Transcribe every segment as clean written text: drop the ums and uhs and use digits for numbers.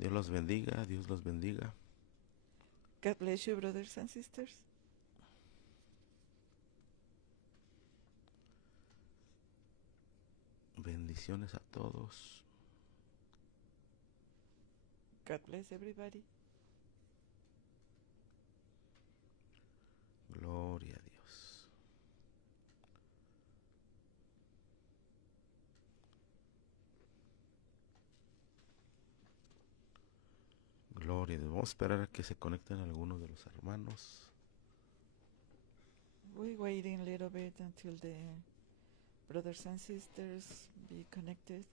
Dios los bendiga, Dios los bendiga. God bless you, brothers and sisters. Bendiciones a todos. God bless everybody. Gloria a Dios. Gloria a Dios. Vamos a esperar a que se conecten algunos de los hermanos. We're waiting a little bit until the brothers and sisters be connected.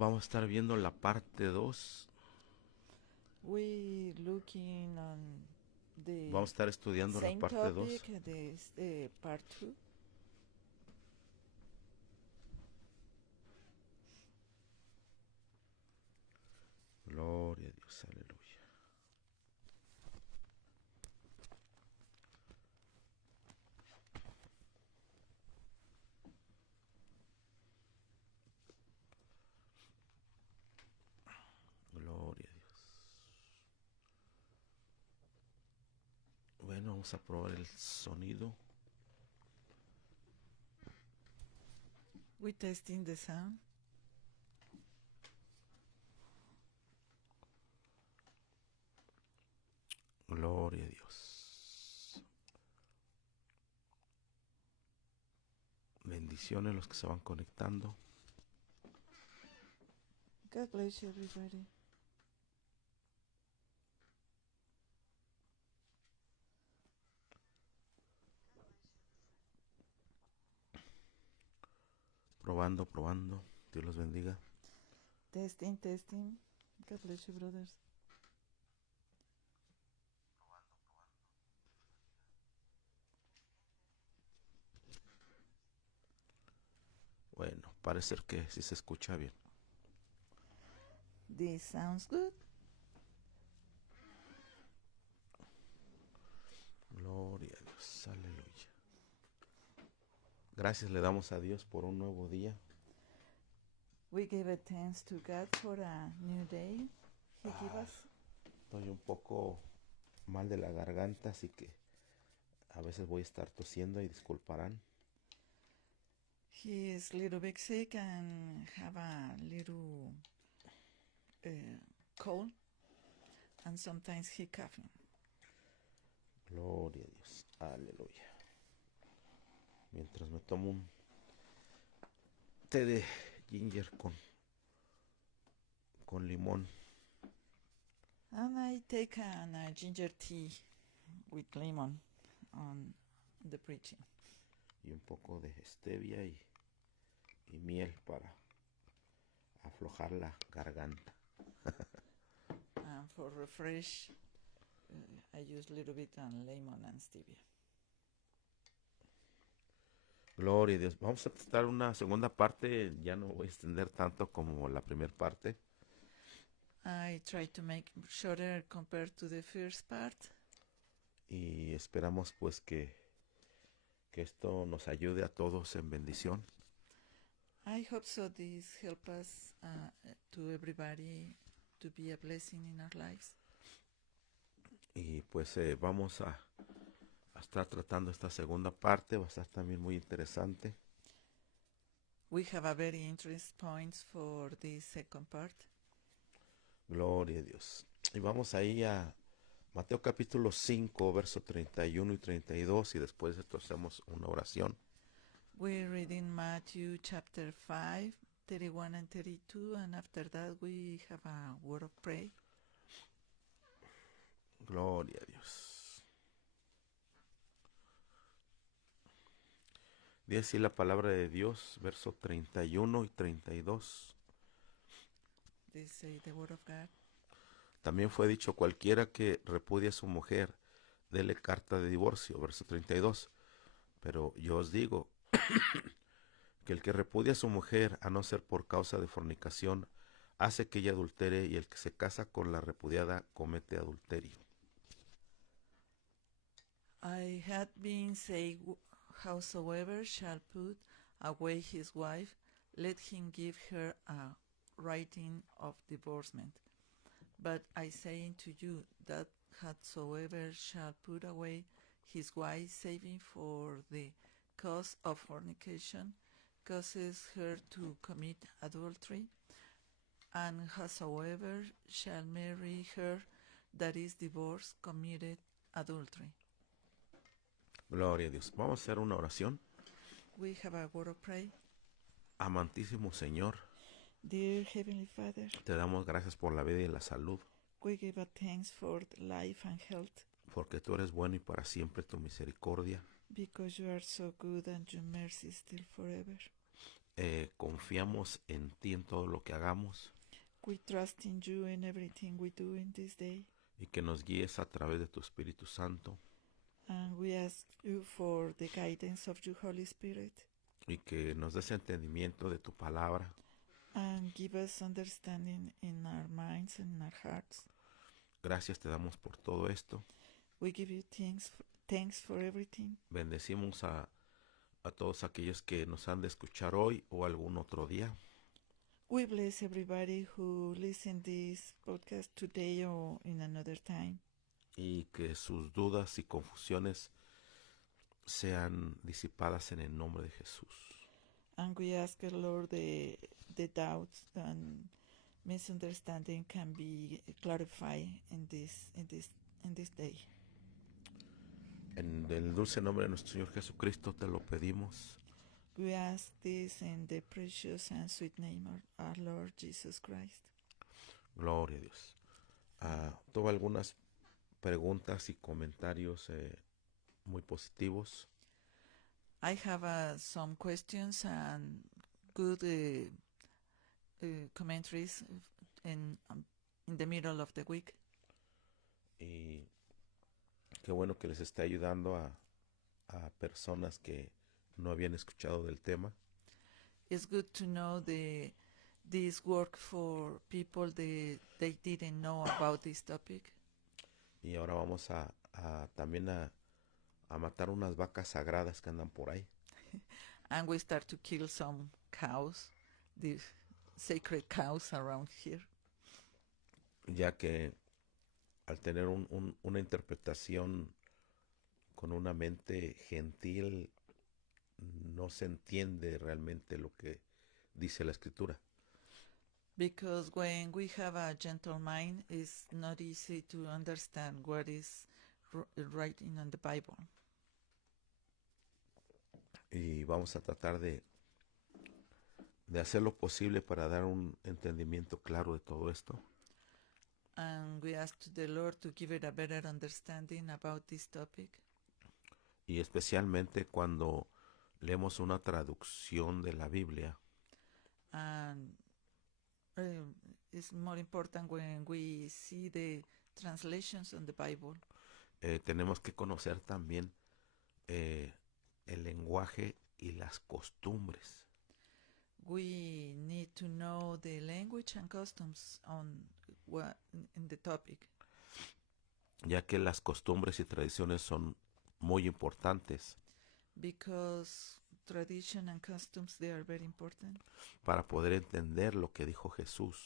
Vamos a estar viendo la parte 2. We looking on the Vamos a estar estudiando la same parte 2. topic, this part 2. Gloria a Dios, aleluya. Gloria a Dios. Bueno, vamos a probar el sonido. We testing the sound. Gloria a Dios. Bendiciones a los que se van conectando. God bless you, everybody. Probando, probando. Dios los bendiga. Testing, testing. God bless you, brothers. Bueno, parece que sí se escucha bien. This sounds good. Gloria a Dios, aleluya. Gracias le damos a Dios por un nuevo día. We give a thanks to God for a new day He gave us. Estoy un poco mal de la garganta, así que a veces voy a estar tosiendo y disculparán. He is a little bit sick and have a little cold, and sometimes he coughing. Gloria a Dios, aleluya. Mientras me tomo un té de ginger con limón. And I take a ginger tea with lemon on the preaching. Y un poco de stevia y miel para aflojar la garganta. And for refresh, I use a little bit of lemon and stevia. Gloria a Dios. Vamos a tratar una segunda parte. Ya no voy a extender tanto como la primera parte. I try to make shorter compared to the first part. Y esperamos pues que esto nos ayude a todos en bendición. I hope so. This help us to everybody to be a blessing in our lives. Y pues vamos a estar tratando esta segunda parte. Va a estar también muy interesante. We have a very interesting points for this second part. Gloria a Dios. Y vamos ahí a Mateo capítulo 5, verso 31 y 32. Y después de esto hacemos una oración. We're reading Matthew chapter 5, 31 and 32, and after that we have a word of prayer. Gloria a Dios. Dice así la palabra de Dios, verso 31 y 32. This say the word of God. También fue dicho: cualquiera que repudie a su mujer, dele carta de divorcio, verso 32. Pero yo os digo que el que repudia a su mujer a no ser por causa de fornicación hace que ella adultere, y el que se casa con la repudiada comete adulterio. I had been saying, howsoever shall put away his wife, let him give her a writing of divorcement. But I say unto you that whosoever shall put away his wife, saving for the cause of fornication, causes her to commit adultery, and whosoever shall marry her that is divorced committed adultery. Gloria a Dios. Vamos a hacer una oración. We have a word of prayer. Amantísimo Señor, Dear Heavenly Father, te damos gracias por la vida y la salud, we give a thanks for life and health, porque tú eres bueno y para siempre tu misericordia. because you are so good and your mercy is still forever. Confiamos en ti en todo lo que hagamos, We trust in you in everything we do in this day, y que nos guíes a través de tu Espíritu Santo, and we ask you for the guidance of your Holy Spirit, y que nos des entendimiento de tu palabra, and give us understanding in our minds and in our hearts. Gracias te damos por todo esto. We give you thanks for everything. Bendecimos a todos aquellos que nos han de escuchar hoy o algún otro día. We bless everybody who listen this podcast today or in another time, Y que sus dudas y confusiones sean disipadas en el nombre de Jesús. and we ask the Lord the doubts and misunderstanding can be clarified in this day. En el dulce nombre de nuestro Señor Jesucristo te lo pedimos. We ask this in the precious and sweet name of our Lord Jesus Christ. Gloria a Dios. Tuve algunas preguntas y comentarios muy positivos. I have some questions and good commentaries in the middle of the week. Y qué bueno que les está ayudando a personas que no habían escuchado del tema. It's good to know this work for people that they didn't know about this topic. Y ahora vamos también a matar unas vacas sagradas que andan por ahí. And we start to kill some cows, the sacred cows around here. Ya que al tener una interpretación con una mente gentil, no se entiende realmente lo que dice la Escritura. Because when we have a gentle mind, it's not easy to understand what is writing on the Bible. Y vamos a tratar de hacer lo posible para dar un entendimiento claro de todo esto. And we ask the Lord to give it a better understanding about this topic. Y especialmente cuando leemos una traducción de la Biblia, And it's more important when we see the translations on the Bible. tenemos que conocer también el lenguaje y las costumbres. We need to know the language and customs in the topic, Ya que las costumbres y tradiciones son muy importantes because tradition and customs, they are very important, para poder entender lo que dijo Jesús.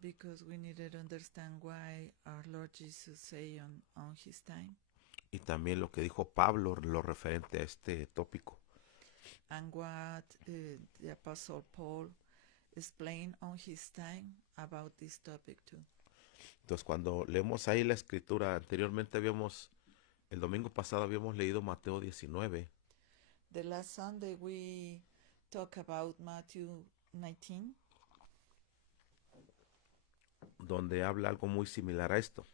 because we need to understand why our Lord Jesus say on his time, Y también lo que dijo Pablo, lo referente a este tópico. and what the Apostle Paul explained on his time about this topic too. Entonces, cuando leemos ahí la Escritura, anteriormente el domingo pasado habíamos leído Mateo 19, The last Sunday we talked about Matthew 19, donde habla algo muy similar a esto.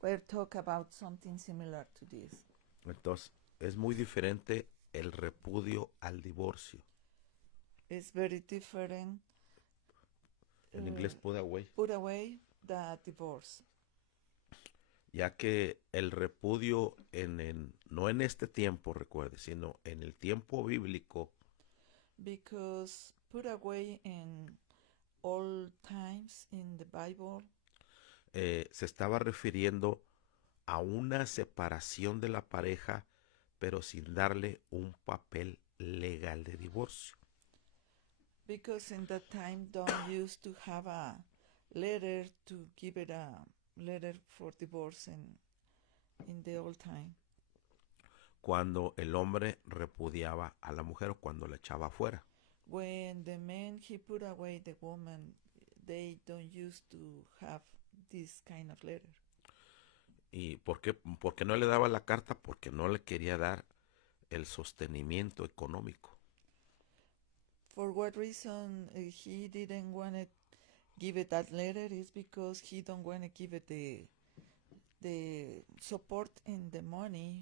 where talk about something similar to this. Entonces, es muy diferente el repudio al divorcio. It's very different. En inglés, put away. Put away the divorce. Ya que el repudio no en este tiempo, recuerde, sino en el tiempo bíblico, Because put away in all times in the Bible, se estaba refiriendo a una separación de la pareja, pero sin darle un papel legal de divorcio. because in that time don't used to have a letter to give it a letter for divorce in the old time. Cuando el hombre repudiaba a la mujer o cuando la echaba afuera. When the man he put away the woman, they don't used to have this kind of letter. ¿Y por qué? Porque no le daba la carta, porque no le quería dar el sostenimiento económico. For what reason he didn't want to give it that letter is because he don't want to give it the support and the money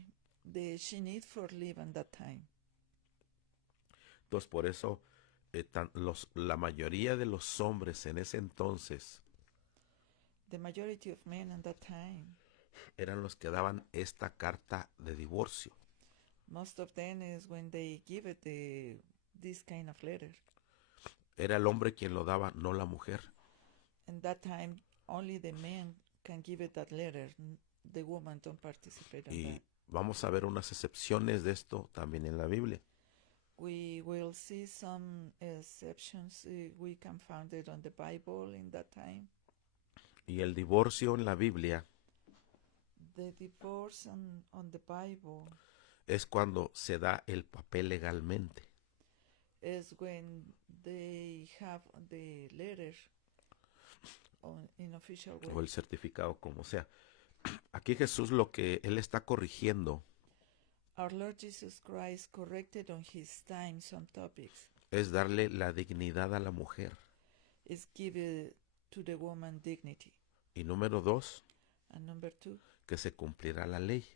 that she need for living that time. Entonces, por eso la mayoría de los hombres en ese entonces The majority of men at that time, eran los que daban esta carta de divorcio. most of them is when they give it this kind of letter. Era el hombre quien lo daba, no la mujer. And that time, only the man can give it that letter. The woman don't participate in Y that. vamos a ver unas excepciones de esto también en la Biblia. We will see some exceptions we can find it on the Bible in that time. Y el divorcio en la Biblia The divorce on the Bible es cuando se da el papel legalmente. is when they have the letter in official way. O el certificado, como sea. Aquí Jesús lo que él está corrigiendo Our Lord Jesus Christ corrected on his time some topics. es darle la dignidad a la mujer. Is give to the woman dignity. Y número 2, And number 2, que se cumplirá la ley.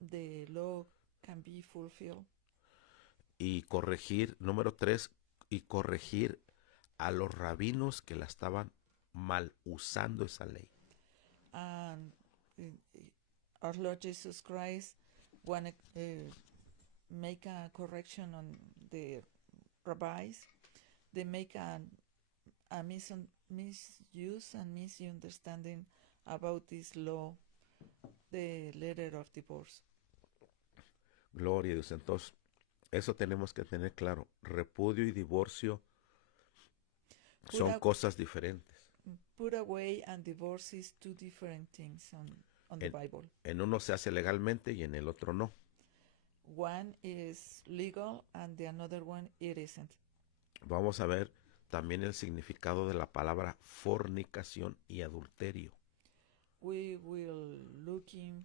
the law can be fulfilled. Y corregir, número 3, y corregir a los rabinos que la estaban mal usando esa ley. And our Lord Jesus Christ want to make a correction on the rabbis. They make a misuse and misunderstanding about this law, the letter of divorce. Gloria a Dios. Entonces, eso tenemos que tener claro. Repudio y divorcio son cosas diferentes. Put away and divorce is two different things on the Bible. En uno se hace legalmente y en el otro no. One is legal and the another one it isn't. Vamos a ver también el significado de la palabra fornicación y adulterio. We will looking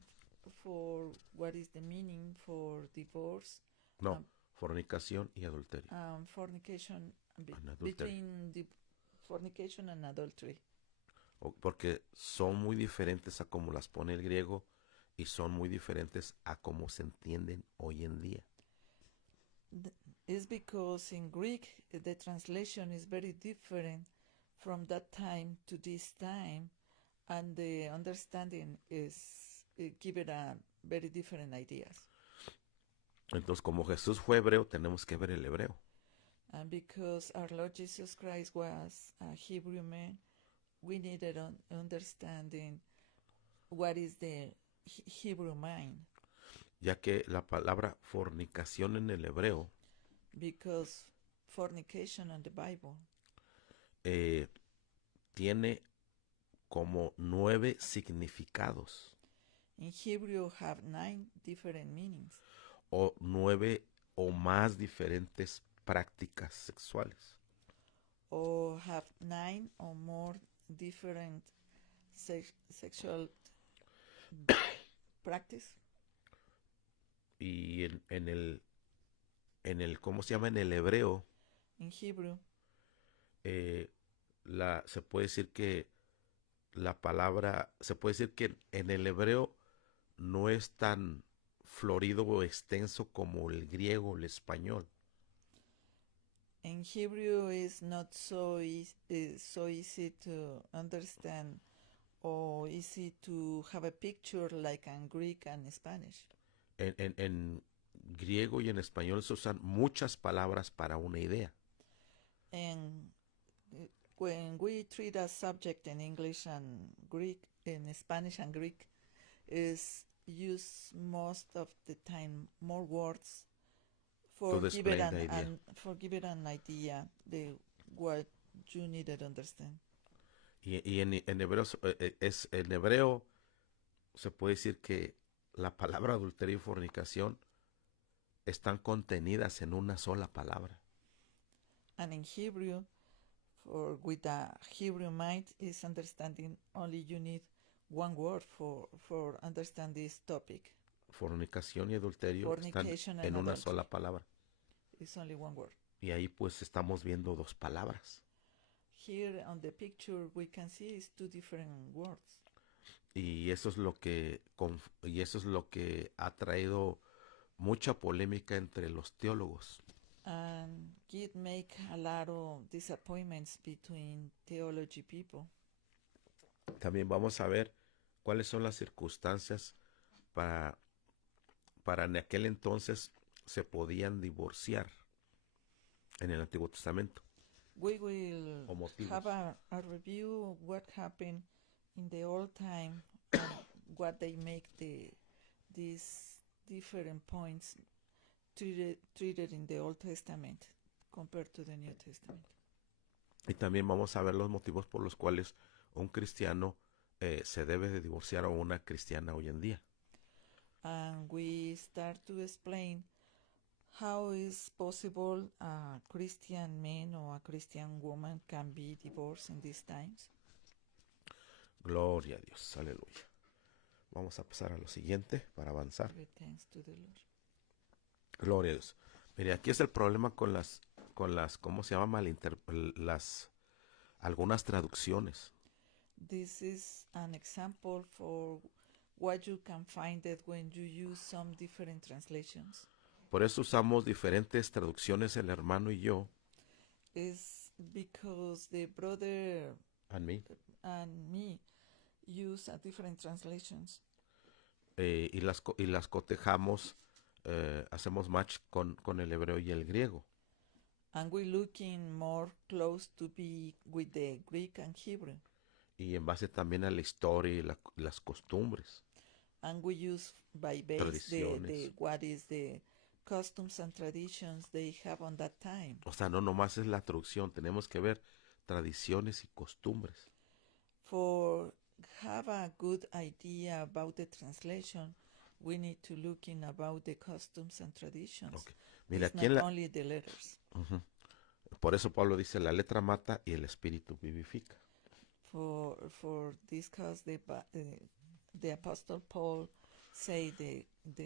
for what is the meaning for divorce. No, fornicación y adulterio. Fornication adultery. between the fornication and adultery. Porque son muy diferentes a como las pone el griego y son muy diferentes a como se entienden hoy en día. It's because in Greek the translation is very different from that time to this time, and the understanding is given a very different ideas. Entonces, como Jesús fue hebreo, tenemos que ver el hebreo. And because our Lord Jesus Christ was a Hebrew man, we needed understanding what is the Hebrew mind. Ya que la palabra fornicación en el hebreo Because fornication in the Bible tiene como 9 significados. in Hebrew have 9 different meanings. O 9 o más diferentes prácticas sexuales. Or have 9 or more different sexual practice. Y en el ¿cómo se llama? En el hebreo, In Hebrew, se puede decir que la palabra, se puede decir que en el hebreo no es tan florido o extenso como el griego o el español. in Hebrew is not so easy to understand or easy to have a picture like in Greek and Spanish. En griego y en español se usan muchas palabras para una idea. And when we treat a subject in English and Greek, in Spanish and Greek, is use most of the time more words To for give it explain the idea. for give it an idea the what you needed to understand. Y en hebreo, en hebreo se puede decir que la palabra adulterio y fornicación están contenidas en una sola palabra. And in Hebrew, for with a Hebrew mind is understanding only you need one word for understand this topic. Fornicación y adulterio Fornication están en and una adultery. sola palabra. It's only one word. Y ahí pues estamos viendo dos palabras. Here on the picture we can see is two different words. Y eso es lo que ha traído mucha polémica entre los teólogos. And it make a lot of disappointments between theology people. También vamos a ver cuáles son las circunstancias para en aquel entonces se podían divorciar en el Antiguo Testamento. We will O motivos. have a review of what happened in the old time and what they make these different points treated in the Old Testament compared to the New Testament. Y también vamos a ver los motivos por los cuales un cristiano se debe de divorciar o una cristiana hoy en día. And we start to explain how is possible a Christian man or a Christian woman can be divorced in these times. Gloria a Dios, aleluya. Vamos a pasar a lo siguiente para avanzar. Give thanks to the Lord. Gloria a Dios. Mire, aquí es el problema con las, ¿cómo se llama? Algunas traducciones. This is an example for what you can find it when you use some different translations. Por eso usamos diferentes traducciones el hermano y yo. Is because the brother And me. and me use a different translations. Y las cotejamos, hacemos match con el hebreo y el griego. And we're looking more close to be with the Greek and Hebrew. Y en base también a la historia y las costumbres. And we use by base Tradiciones. what is the customs and traditions they have on that time. O sea, no nomás es la traducción, tenemos que ver tradiciones y costumbres. For have a good idea about the translation, we need to look in about the customs and traditions. Okay. Mira, It's aquí not en only the letters. Uh-huh. Por eso Pablo dice, la letra mata y el espíritu vivifica. For this cause, the Apostle Paul say the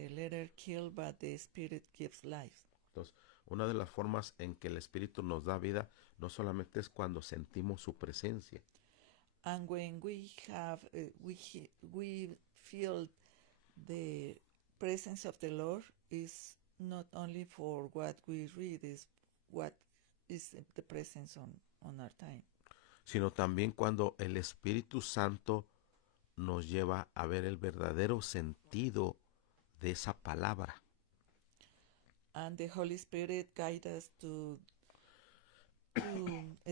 letter kill, but the spirit gives life. Entonces, una de las formas en que el espíritu nos da vida no solamente es cuando sentimos su presencia, And when we have we feel the presence of the Lord is not only for what we read, is what is the presence on our time. sino también cuando el Espíritu Santo nos lleva a ver el verdadero sentido de esa palabra. And the Holy Spirit guides us to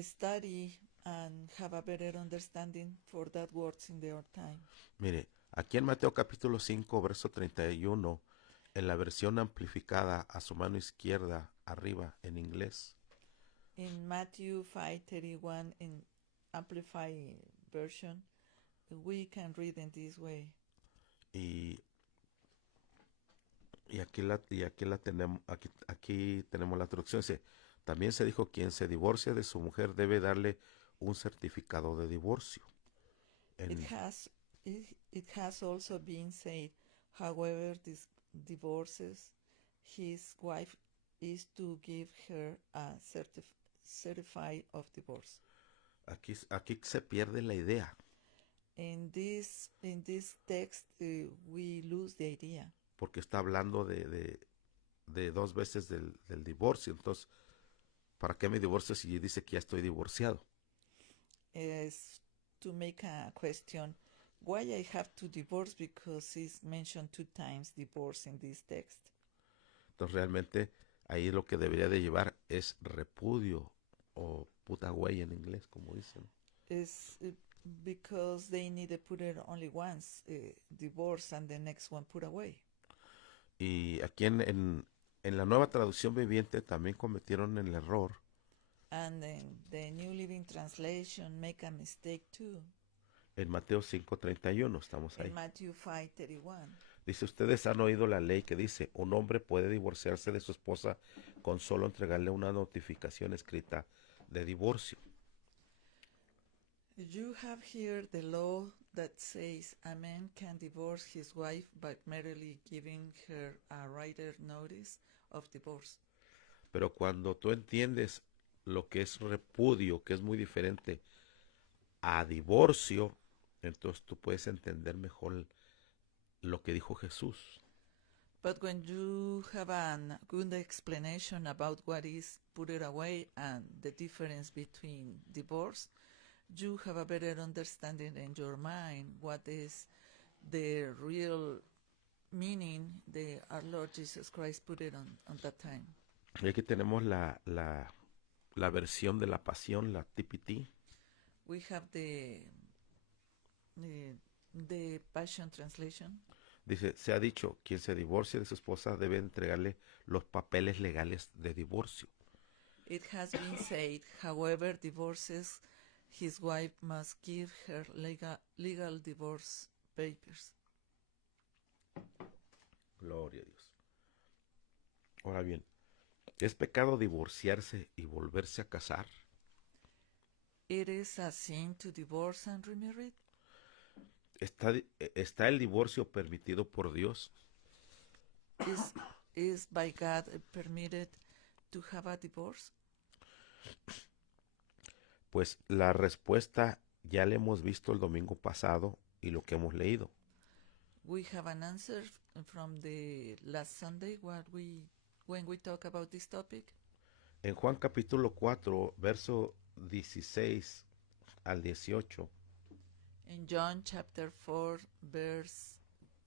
study and have a better understanding for that words in their time. Mire, aquí en Mateo capítulo 5, verso 31, en la versión amplificada a su mano izquierda, arriba, en inglés, In Matthew 5:31 in Amplified version, we can read in this way. y aquí tenemos la traducción. Dice, también se dijo, quien se divorcia de su mujer debe darle un certificado de divorcio. It has also been said, however, this divorces his wife is to give her a certificate of divorce. Aquí se pierde la idea, In this text, we lose the idea. porque está hablando de dos veces del divorcio. Entonces, ¿para qué me divorcio si dice que ya estoy divorciado? Is to make a question, why I have to divorce, because it's mentioned 2 times divorce in this text. Entonces realmente ahí lo que debería de llevar es repudio o put away en inglés, como dicen. Is because they need to put it only once, divorce, and the next one put away. Y aquí en la nueva traducción viviente también cometieron el error. And then the New Living Translation make a mistake too. En Mateo 5:31 estamos In ahí. Matthew 5:31. Dice, ustedes han oído la ley que dice, un hombre puede divorciarse de su esposa con solo entregarle una notificación escrita de divorcio. You have heard the law that says a man can divorce his wife by merely giving her a written notice of divorce. Pero cuando tú entiendes lo que es repudio, que es muy diferente a divorcio, entonces tú puedes entender mejor lo que dijo Jesús. But when you have a good explanation about what is put it away and the difference between divorce, you have a better understanding in your mind what is the real meaning the our Lord Jesus Christ put it on that time. Y aquí tenemos la versión de la pasión, la TPT. We have the Passion Translation. Dice, se ha dicho, quien se divorcie de su esposa debe entregarle los papeles legales de divorcio. It has been said, however, divorces his wife must give her legal divorce papers. Gloria a Dios. Ahora bien, ¿es pecado divorciarse y volverse a casar? It is a sin to divorce and remarry. ¿Está el divorcio permitido por Dios? Is by God permitted to have a divorce? Pues la respuesta ya la hemos visto el domingo pasado y lo que hemos leído. We have an answer from the last Sunday when we talk about this topic. En Juan capítulo 4, verso 16 al 18, In John chapter 4, verse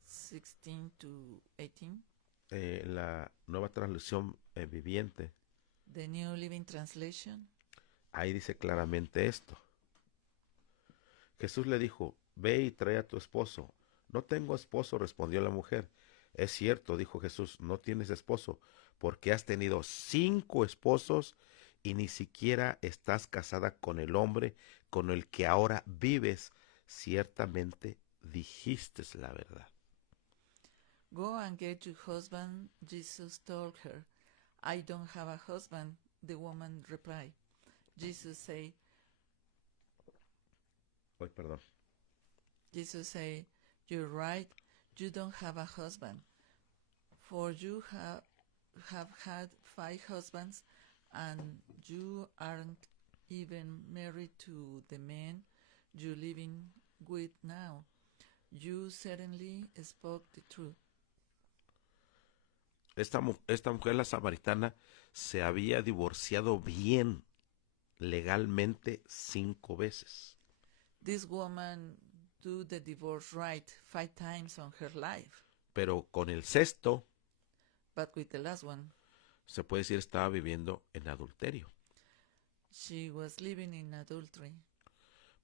16 to 18, la nueva traducción viviente, the New Living Translation, ahí dice claramente esto. Jesús le dijo, ve y trae a tu esposo. No tengo esposo, respondió la mujer. Es cierto, dijo Jesús, no tienes esposo, porque has tenido 5 esposos y ni siquiera estás casada con el hombre con el que ahora vives. Ciertamente dijiste la verdad. Go and get your husband, Jesus told her. I don't have a husband, the woman replied. Jesus said, you're right, you don't have a husband, for you have had 5 husbands, and you aren't even married to the man you're living with now. You certainly spoke the truth. Esta mujer, la samaritana, se había divorciado bien, legalmente 5 veces. This woman do the divorce right 5 times on her life. Pero con el sexto, but with the last one, se puede decir estaba viviendo en adulterio. She was living in adultery.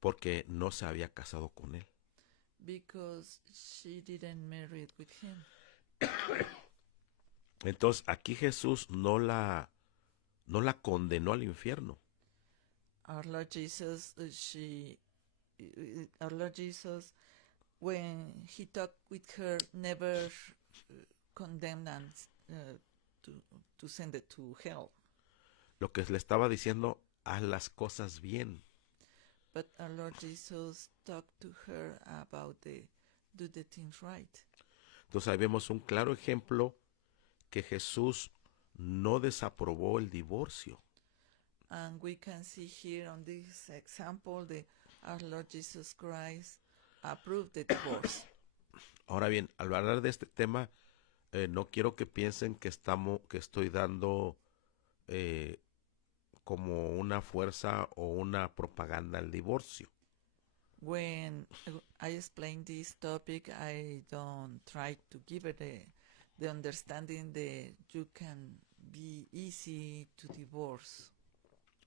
Porque no se había casado con él. Because she didn't marry with him. Entonces aquí Jesús no la condenó al infierno. Our Lord Jesus, when he talked with her, never condemned and to send it to hell. Lo que le estaba diciendo, haz las cosas bien. But our Lord Jesus talked to her about do the things right. Entonces ahí vemos un claro ejemplo que Jesús no desaprobó el divorcio. And we can see here on this example that our Lord Jesus Christ approved the divorce. Ahora bien, al hablar de este tema, no quiero que piensen que estoy dando como una fuerza o una propaganda al divorcio. When I explain this topic, I don't try to give it the understanding that you can be easy to divorce.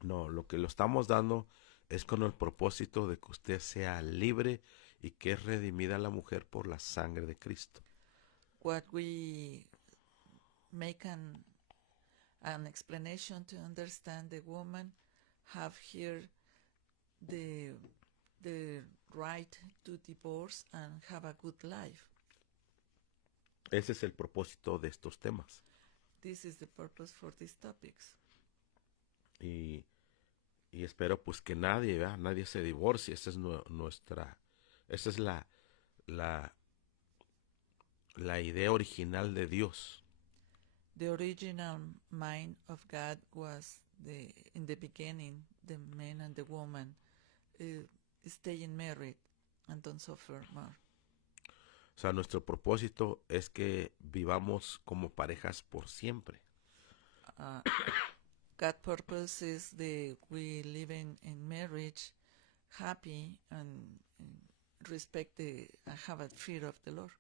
No, lo que lo estamos dando es con el propósito de que usted sea libre y que es redimida la mujer por la sangre de Cristo. What we make an explanation to understand the woman have here the right to divorce and have a good life. Ese es el propósito de estos temas. This is the purpose for these topics. Y espero pues que nadie, ¿verdad? Nadie se divorcie. Esa es esa es la idea original de Dios. The original mind of God was in the beginning, the man and the woman staying married and don't suffer more. O sea, nuestro propósito es que vivamos como parejas por siempre. God's purpose is that we live in marriage happy and respect and have a fear of the Lord.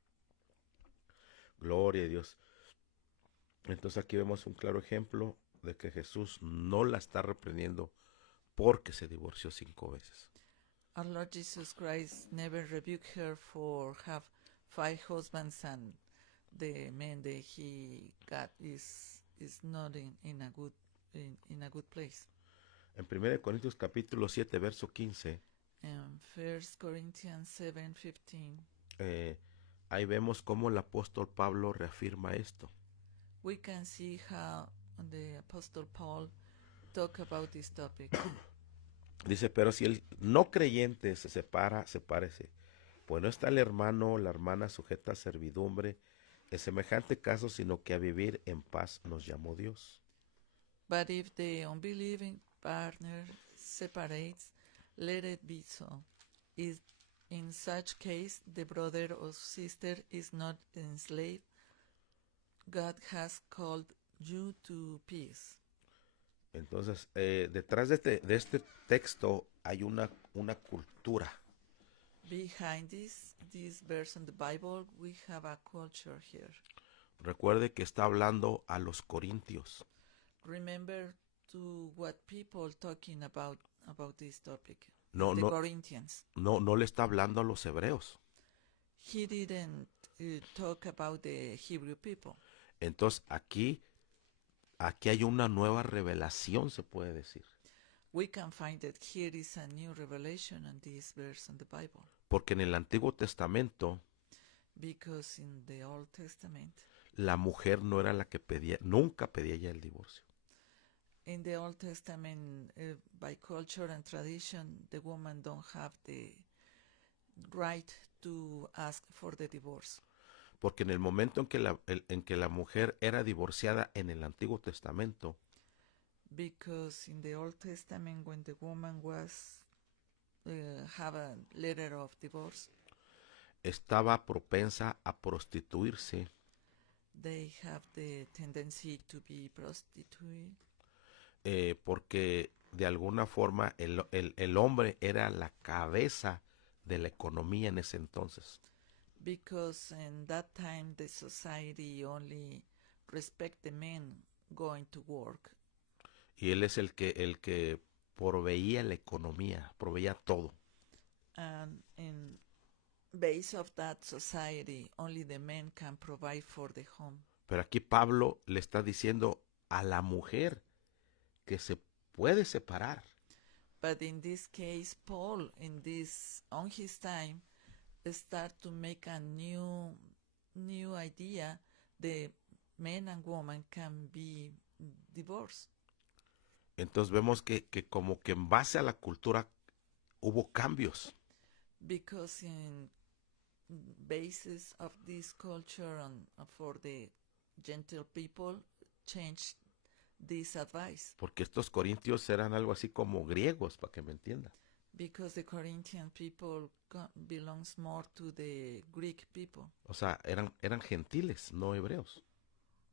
Gloria a Dios. Entonces aquí vemos un claro ejemplo de que Jesús no la está reprendiendo porque se divorció 5 veces. Our Lord Jesus Christ never rebuked her for have 5 husbands, and the man that he got is not in a good place. En 1 Corintios capítulo 7, verso 15, In 1 Corinthians 7:15, ahí vemos cómo el apóstol Pablo reafirma esto. we can see how the Apostle Paul talk about this topic. Dice, pero si el no creyente se separa, sepárese. Pues no está el hermano o la hermana sujeta a servidumbre en semejante caso, sino que a vivir en paz nos llamó Dios. But if the unbelieving partner separates, let it be so. Is in such case the brother or sister is not enslaved. God has called you to peace. Entonces, detrás de este texto hay una cultura. Behind this verse in the Bible, we have a culture here. Recuerde que está hablando a los corintios. Remember to what people talking about this topic. No, the no, Corinthians. no le está hablando a los hebreos. He didn't talk about the Hebrew people. Entonces, aquí hay una nueva revelación, se puede decir. We can find that here is a new revelation in this verse in the Bible. Porque en el Antiguo Testamento, Because in the Old Testament, la mujer no era la que nunca pedía ya el divorcio. in the Old Testament, by culture and tradition, the woman don't have the right to ask for the divorce. Porque en el momento en que la mujer era divorciada en el Antiguo Testamento, Because in the Old Testament, when the woman was have a letter of divorce, estaba propensa a prostituirse, they have the tendency to be prostitute. Porque de alguna forma el hombre era la cabeza de la economía en ese entonces. Because in that time the society only respect the men going to work. Y él es el que proveía la economía, proveía todo. And in base of that society, only the men can provide for the home. Pero aquí Pablo le está diciendo a la mujer que se puede separar. But in this case, Paul, on his time, start to make a new idea. The men and women can be divorced. Entonces vemos que como que en base a la cultura hubo cambios. Because in basis of this culture and for the gentle people, changed this advice. Porque estos corintios eran algo así como griegos, para que me entienda. Because the Corinthian people belongs more to the Greek people. O sea, eran gentiles, no hebreos.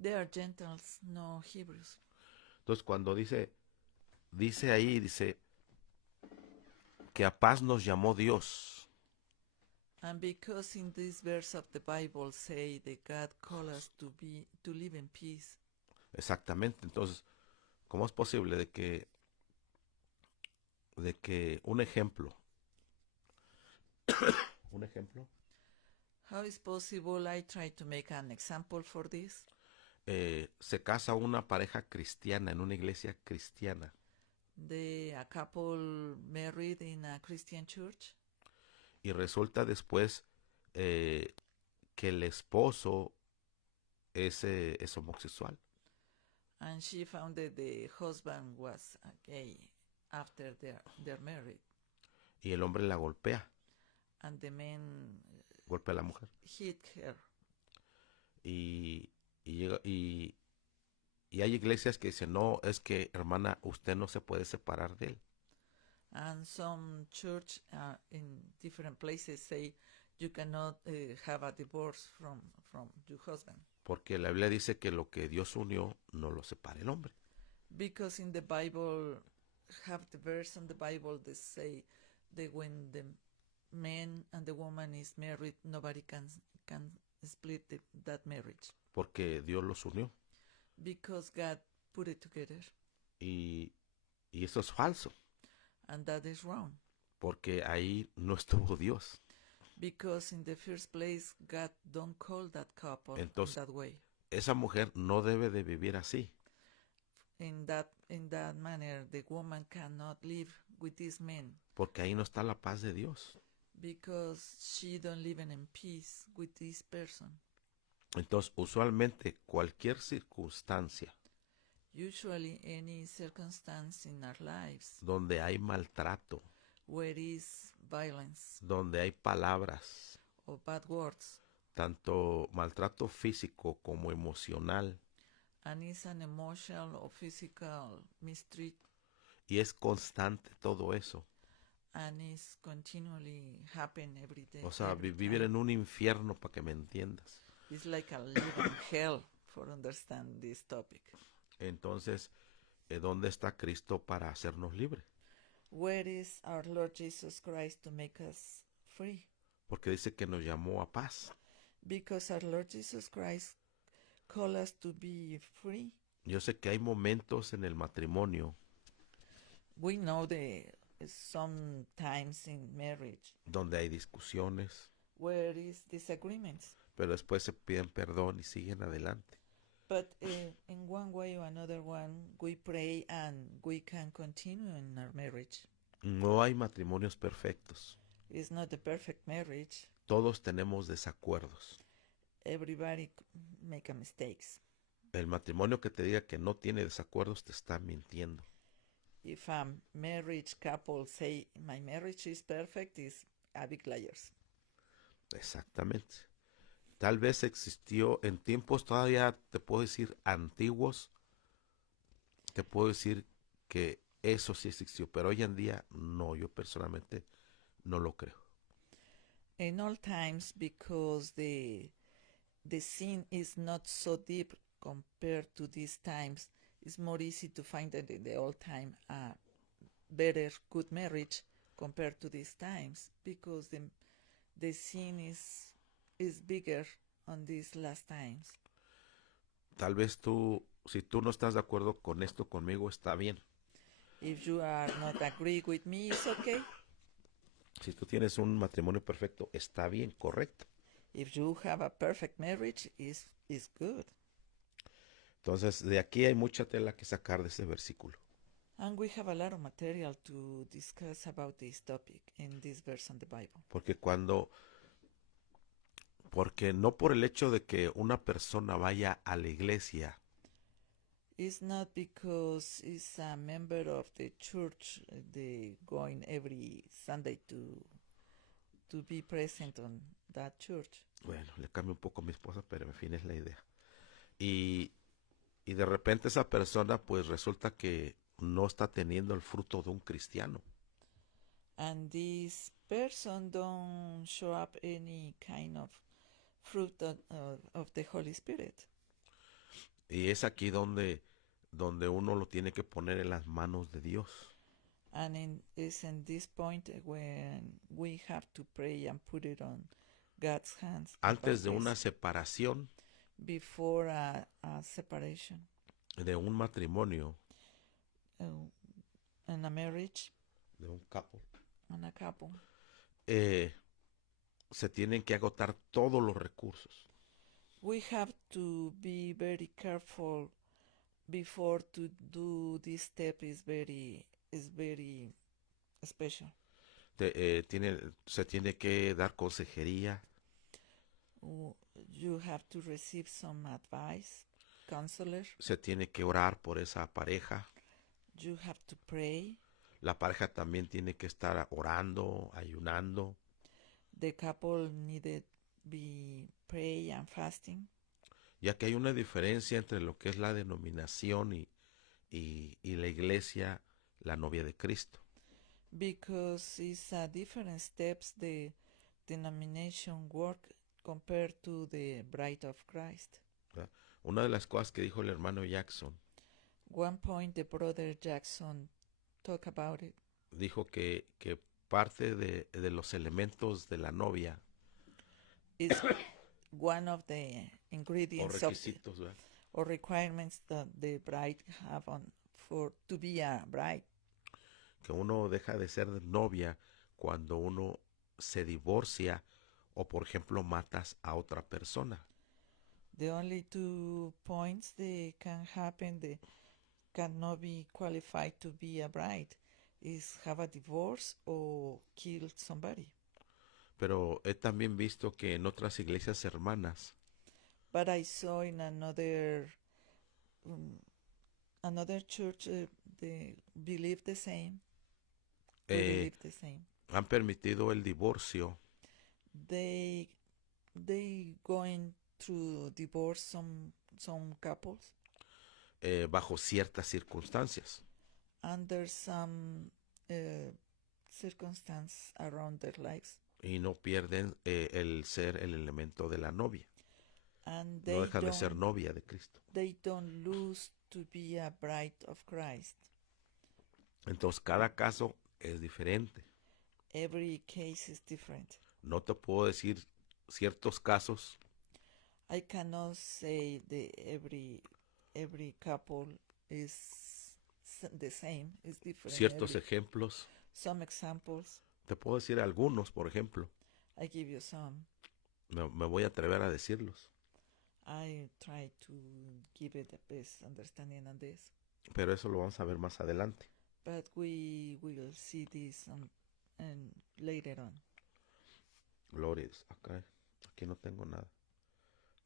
They are Gentiles, no Hebrews. Entonces cuando dice que a paz nos llamó Dios. And because in this verse of the Bible say that God call us to live in peace. Exactamente. Entonces, ¿cómo es posible de que un ejemplo, How is possible? I try to make an example for this. se casa una pareja cristiana en una iglesia cristiana A couple married in a Christian church, y resulta después que el esposo es homosexual and she found that the husband was gay after their marriage, y el hombre la golpea, and the man golpea a la mujer hit her. y, y hay iglesias que dicen, no, es que hermana, usted no se puede separar de él. And some church in different places say you cannot have a divorce from your husband. Porque la Biblia dice que lo que Dios unió no lo separa el hombre. Because in the Bible, have the verse in the Bible that say that when the man and the woman is married, nobody can split that marriage. Porque Dios los unió. Because God put it together. Y eso es falso. And that is wrong. Porque ahí no estuvo Dios. Because in the first place, God don't call that couple Entonces, that way. Esa mujer no debe de vivir así. In that manner, the woman cannot live with this man. Porque ahí no está la paz de Dios. Because she don't live in peace with this person. Entonces, usualmente cualquier circunstancia Usually any circumstance in our lives donde hay maltrato, where is violence donde hay palabras, or bad words, tanto maltrato físico como emocional, and it's an emotional or physical mistreat, y es constante todo eso. and it's continually happen every day. O sea, every vivir time. en un infierno, para que me entiendas. It's like a living hell for understand this topic. Entonces, ¿dónde está Cristo para hacernos libres? Where is our Lord Jesus Christ to make us free? Porque dice que nos llamó a paz. Because our Lord Jesus Christ called us to be free. Yo sé que hay momentos en el matrimonio We know that sometimes in marriage donde hay discusiones, where is disagreements. pero después se piden perdón y siguen adelante. But in one way or another one, we pray and we can continue in our marriage. No hay matrimonios perfectos. It's not a perfect marriage. Todos tenemos desacuerdos. Everybody make a mistakes. El matrimonio que te diga que no tiene desacuerdos te está mintiendo. If a marriage couple say my marriage is perfect, is a big liars. Exactamente. Tal vez existió en tiempos todavía, te puedo decir, antiguos, te puedo decir que eso sí existió, pero hoy en día no, yo personalmente no lo creo. In all times, because the sin is not so deep compared to these times, it's more easy to find that in the old time a better, good marriage compared to these times, because the sin is bigger on these last times. Tal vez tú, si tú no estás de acuerdo con esto conmigo, está bien. If you are not agree with me, it's okay. Si tú tienes un matrimonio perfecto, está bien, correcto. If you have a perfect marriage, is good. Entonces, de aquí hay mucha tela que sacar de ese versículo. And we have a lot of material to discuss about this topic in this verse in the Bible. Porque no por el hecho de que una persona vaya a la iglesia, It's not because it's a member of the church, they going every Sunday to be present on that church. bueno, le cambio un poco a mi esposa, pero en fin es la idea. Y de repente esa persona pues resulta que no está teniendo el fruto de un cristiano. And this person don't show up any kind of fruit of the Holy Spirit. Y es aquí donde uno lo tiene que poner en las manos de Dios. And it's in this point when we have to pray and put it on God's hands antes de about una this, separación before a separation de un matrimonio, uh, and a marriage de un couple, and a couple. se tienen que agotar todos los recursos. We have to be very careful before to do this step is very special. Se tiene que dar consejería, You have to receive some advice, counselor. se tiene que orar por esa pareja. You have to pray. La pareja también tiene que estar orando, ayunando. The couple needed be pray and fasting. Ya que hay una diferencia entre lo que es la denominación y la iglesia, la novia de Cristo. Because it's a different steps the denomination work compared to the bride of Christ. ¿Verdad? Una de las cosas que dijo el hermano Jackson, One point the brother Jackson talk about it. dijo que parte de los elementos de la novia Is one of the o ingredients requisitos, ¿verdad? or requirements that the bride have on for to be a bride. Que uno deja de ser novia cuando uno se divorcia o, por ejemplo, matas a otra persona. The only 2 points that can happen that cannot be qualified to be a bride is have a divorce or kill somebody. Pero he también visto que en otras iglesias hermanas But I saw in another church they believe the same. Believe the same. han permitido el divorcio They going through divorce some couples bajo ciertas circunstancias. under some circumstance around their lives, Y no pierden el ser el elemento de la novia. and No dejan de ser novia de Cristo. they don't lose to be a bride of Christ. Entonces cada caso es diferente. Every case is different. No te puedo decir ciertos casos I cannot say that every couple is the same. It's different. ciertos ejemplos. Some examples. Te puedo decir algunos, por ejemplo. I give you some. Me voy a atrever a decirlos. I try to give it the best understanding on this. Pero eso lo vamos a ver más adelante. But we will see this and later on. Gloria a Dios. Aquí no tengo nada.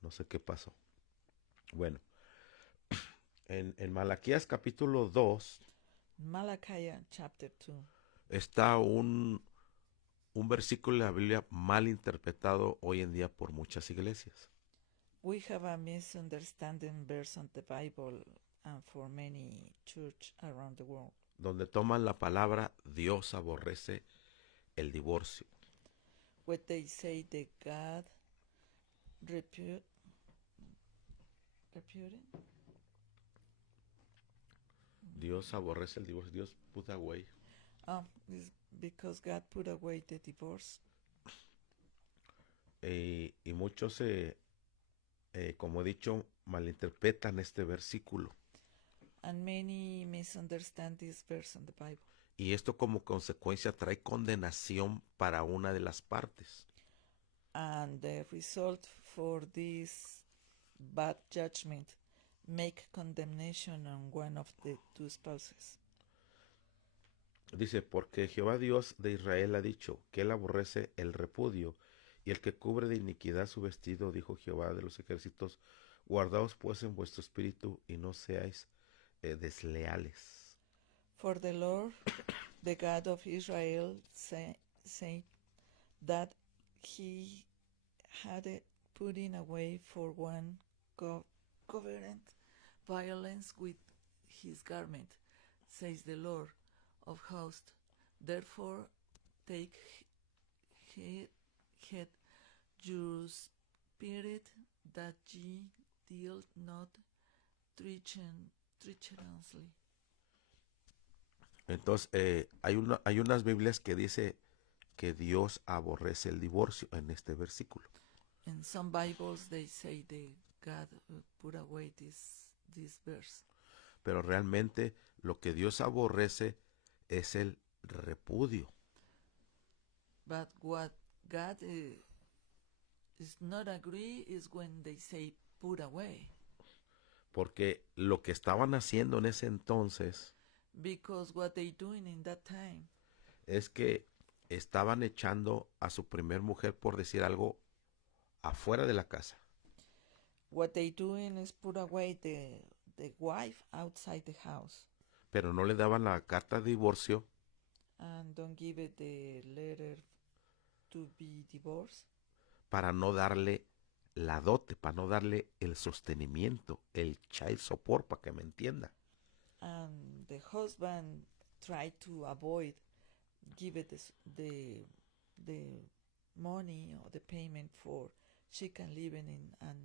No sé qué pasó. Bueno. En Malaquías capítulo 2 Malachi chapter 2. está un versículo de la Biblia mal interpretado hoy en día por muchas iglesias. We have a misunderstanding verse on the Bible and for many church around the world. Donde toman la palabra Dios aborrece el divorcio. What they say that God reputed. Dios aborrece el divorcio. Dios put away. It's because God put away the divorce. Y muchos, como he dicho, malinterpretan este versículo. And many misunderstand this verse in the Bible. Y esto como consecuencia trae condenación para una de las partes. And the result for this bad judgment make condemnation on one of the two spouses. Dice, porque Jehová Dios de Israel ha dicho que él aborrece el repudio y el que cubre de iniquidad su vestido, dijo Jehová de los ejércitos, guardaos pues en vuestro espíritu y no seáis desleales. For the Lord, the God of Israel, said that he had putting away for one covenant violence with his garment, says the Lord of hosts. Therefore take heed your spirit that ye deal not treacherously. Entonces, hay unas Biblias que dice que Dios aborrece el divorcio en este versículo. In some Bibles, they say that God put away this verse. Pero realmente lo que Dios aborrece es el repudio. But what God is not agree is when they say put away. Porque lo que estaban haciendo en ese entonces Because what they doing in that time, es que estaban echando a su primer mujer, por decir algo, afuera de la casa. what they doing is put away the wife outside the house Pero no le daban la carta de divorcio and don't give it the letter to be divorced para no darle la dote, para no darle el sostenimiento, el child support, para que me entienda. and the husband tried to avoid give it the money or the payment for she can live in an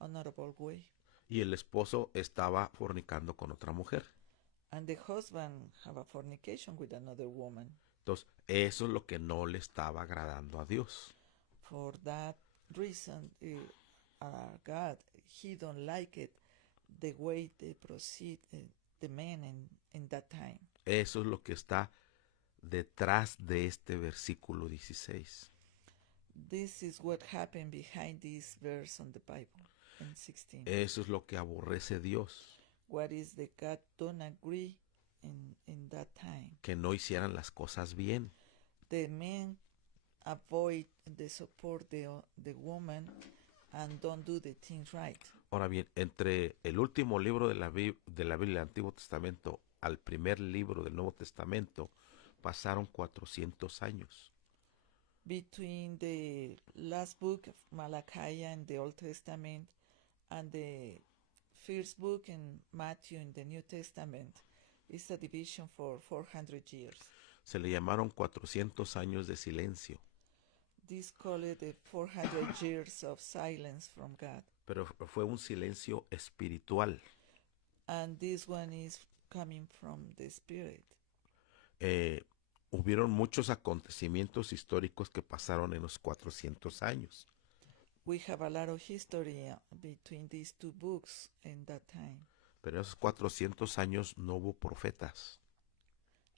honorable way, Y el esposo estaba fornicando con otra mujer. and the husband have a fornication with another woman. Entonces, eso es lo que no le estaba agradando a Dios. For that reason, God, he don't like it the way they proceed the men in that time. Eso es lo que está detrás de este versículo 16. This is what happened behind this verse on the Bible in 16. Eso es lo que aborrece Dios, What is the God don't agree in that time? que no hicieran las cosas bien. The men avoid the support the woman and don't do the things right. Ahora bien, entre el último libro de la Biblia del Antiguo Testamento al primer libro del Nuevo Testamento pasaron 400 años. Between the last book of Malachi in the Old Testament and the first book in Matthew in the New Testament is a division for 400 years. Se le llamaron 400 años de silencio, This called the 400 years of silence from God. pero fue un silencio espiritual. And this one is coming from the Spirit. Hubieron muchos acontecimientos históricos que pasaron en los 400 años. We have a lot of history between these two books in that time. Pero en esos 400 años no hubo profetas.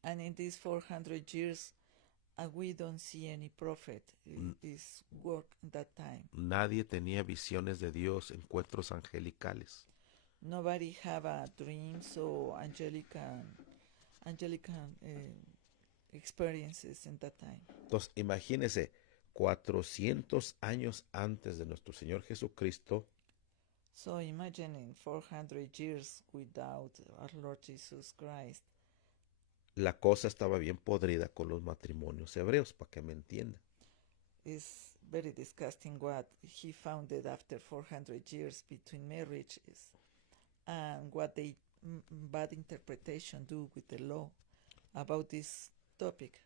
And in these 400 years, we don't see any prophet is work that time. Nadie tenía visiones de Dios, encuentros angelicales. Nobody have a dreams or angelic experiences in that time. Entonces, imagínense, 400 años antes de nuestro Señor Jesucristo, So imagine in 400 years without our Lord Jesus Christ, la cosa estaba bien podrida con los matrimonios hebreos, para que me entiendan. is very disgusting what he founded after 400 years between marriages and what they bad interpretation do with the law about this topic.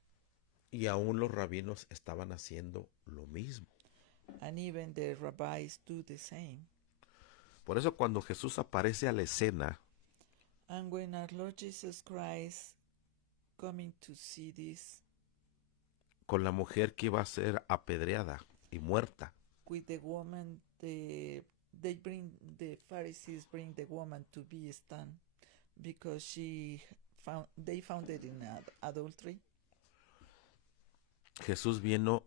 Y aún los rabinos estaban haciendo lo mismo. And even the rabbis do the same. Por eso cuando Jesús aparece a la escena, And when our Lord Jesus Christ coming to see this con la mujer que iba a ser apedreada y muerta, with the woman, the Pharisees bring the woman to be stoned because they found it in adultery. Jesús vino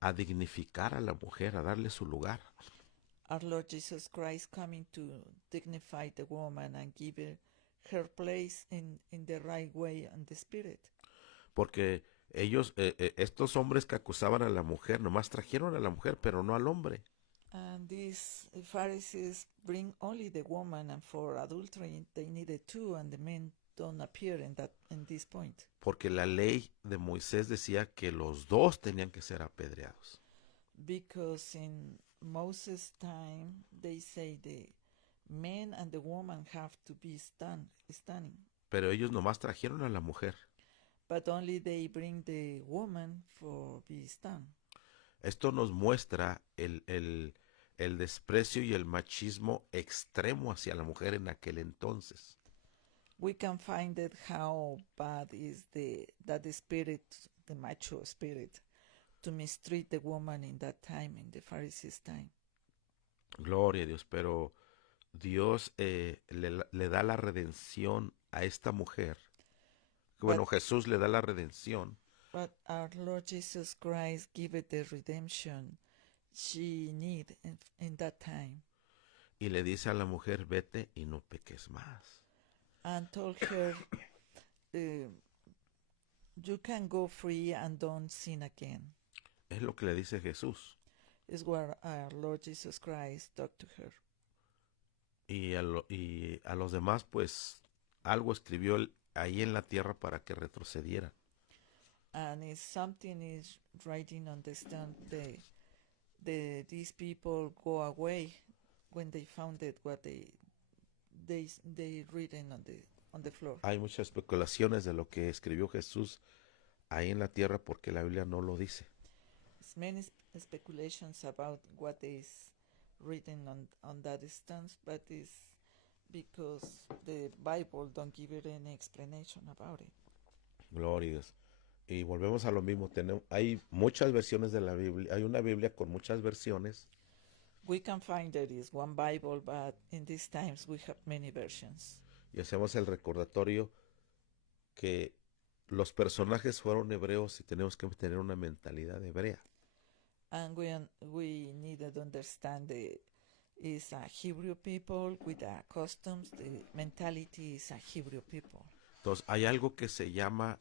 a dignificar a la mujer, a darle su lugar. Our Lord Jesus Christ coming to dignify the woman and give her place in the right way and the spirit. Porque ellos, estos hombres que acusaban a la mujer, nomás trajeron a la mujer, pero no al hombre. And these Pharisees bring only the woman, and for adultery they needed two, and the men don't appear in this point. Porque la ley de Moisés decía que los dos tenían que ser apedreados. Because in Moses' time they say the man and the woman have to be stunning. Pero ellos nomás trajeron a la mujer. But only they bring the woman for be stunned. Esto nos muestra el desprecio y el machismo extremo hacia la mujer en aquel entonces. We can find it how bad is that the spirit the macho spirit, to mistreat the woman in that time, in the Pharisees' time. Gloria a Dios, pero Dios le da la redención a esta mujer. Bueno, But, Jesús le da la redención but our Lord Jesus Christ gave the redemption she need in that time, y le dice a la mujer, vete y no peques más. and told her, uh, you can go free and don't sin again. Es lo que le dice Jesús. Is what our Lord Jesus Christ talked to her. Y a los demás, pues, algo escribió ahí en la tierra para que retrocedieran. And if something is writing on the stone, these people go away when they found it what they written on the floor. Hay muchas especulaciones de lo que escribió Jesús ahí en la tierra porque la Biblia no lo dice. There's many speculations about what is written on that stones, but it's because the Bible don't give it any explanation about it. Gloria a Dios. Y volvemos a lo mismo. Hay muchas versiones de la Biblia. Hay una Biblia con muchas versiones. We can find there is one Bible, but in these times we have many versions. Y hacemos el recordatorio que los personajes fueron hebreos y tenemos que tener una mentalidad hebrea. And we needed to understand is a Hebrew people with the customs. The mentality is a Hebrew people. Entonces, hay algo que se llama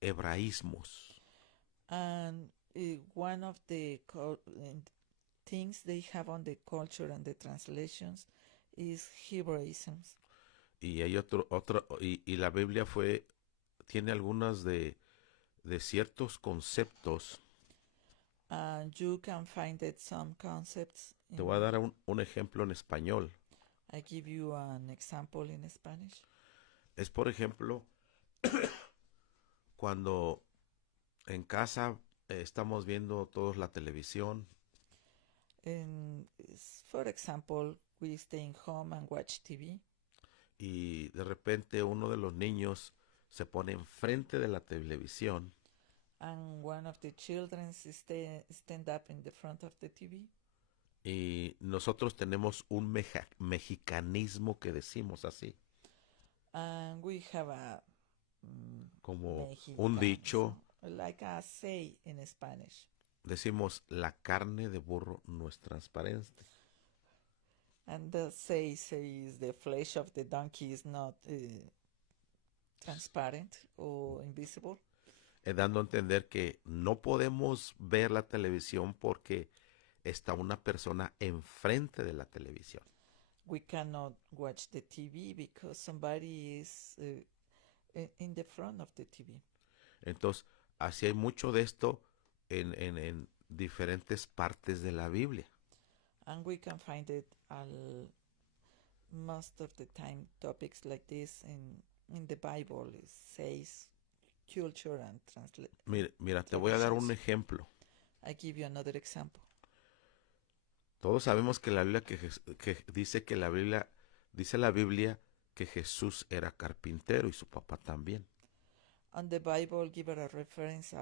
hebraísmos. And one of the things they have on the culture and the translations is Hebraisms. Y hay y la Biblia tiene algunas de ciertos conceptos. And you can find it some concepts. Te voy a dar un ejemplo en español. I give you an example in Spanish. Es, por ejemplo, cuando en casa estamos viendo todos la televisión. For example, we stay home and watch TV. Y de repente uno de los niños se pone enfrente de la televisión. And one of the children stand up in the front of the TV. Y nosotros tenemos un mexicanismo que decimos así. And we have como Mexican, un dicho. Like a say in Spanish. Decimos, la carne de burro no es transparente. And the say says the flesh of the donkey is not transparent or invisible. Dando a entender que no podemos ver la televisión porque está una persona enfrente de la televisión. We cannot watch the TV because somebody is in the front of the TV. Entonces, así hay mucho de esto en diferentes partes de la Biblia. And we can find it most of the time topics like this in the Bible. It says culture and translate. Mira, te voy a dar un ejemplo. I give you another example. Todos sabemos que la Biblia dice la Biblia que Jesús era carpintero y su papá también. And the Bible give a reference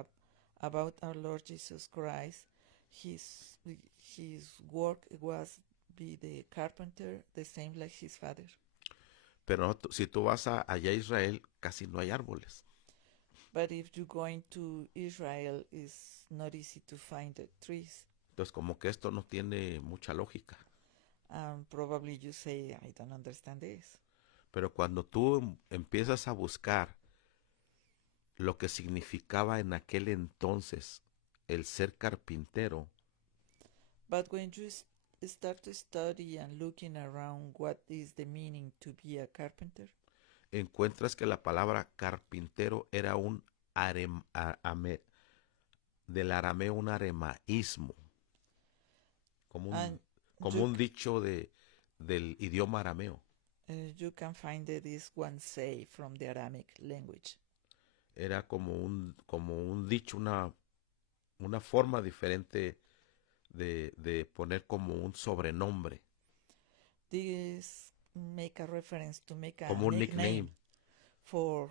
about our Lord Jesus Christ. His work was be the carpenter, the same like his father. Pero si tú vas allá a Israel, casi no hay árboles. But if you going to Israel, it's not easy to find the trees. Entonces, como que esto no tiene mucha lógica. Probably you say, I don't understand this. Pero cuando tú empiezas a buscar lo que significaba en aquel entonces el ser carpintero. But when you start to study and looking around what is the meaning to be a carpenter, encuentras que la palabra carpintero era del arameo un aremaísmo, como un dicho del idioma arameo. You can find this one say from the Aramaic language. Era como un dicho, una forma diferente de poner como un sobrenombre. This make a reference to make a como un nickname for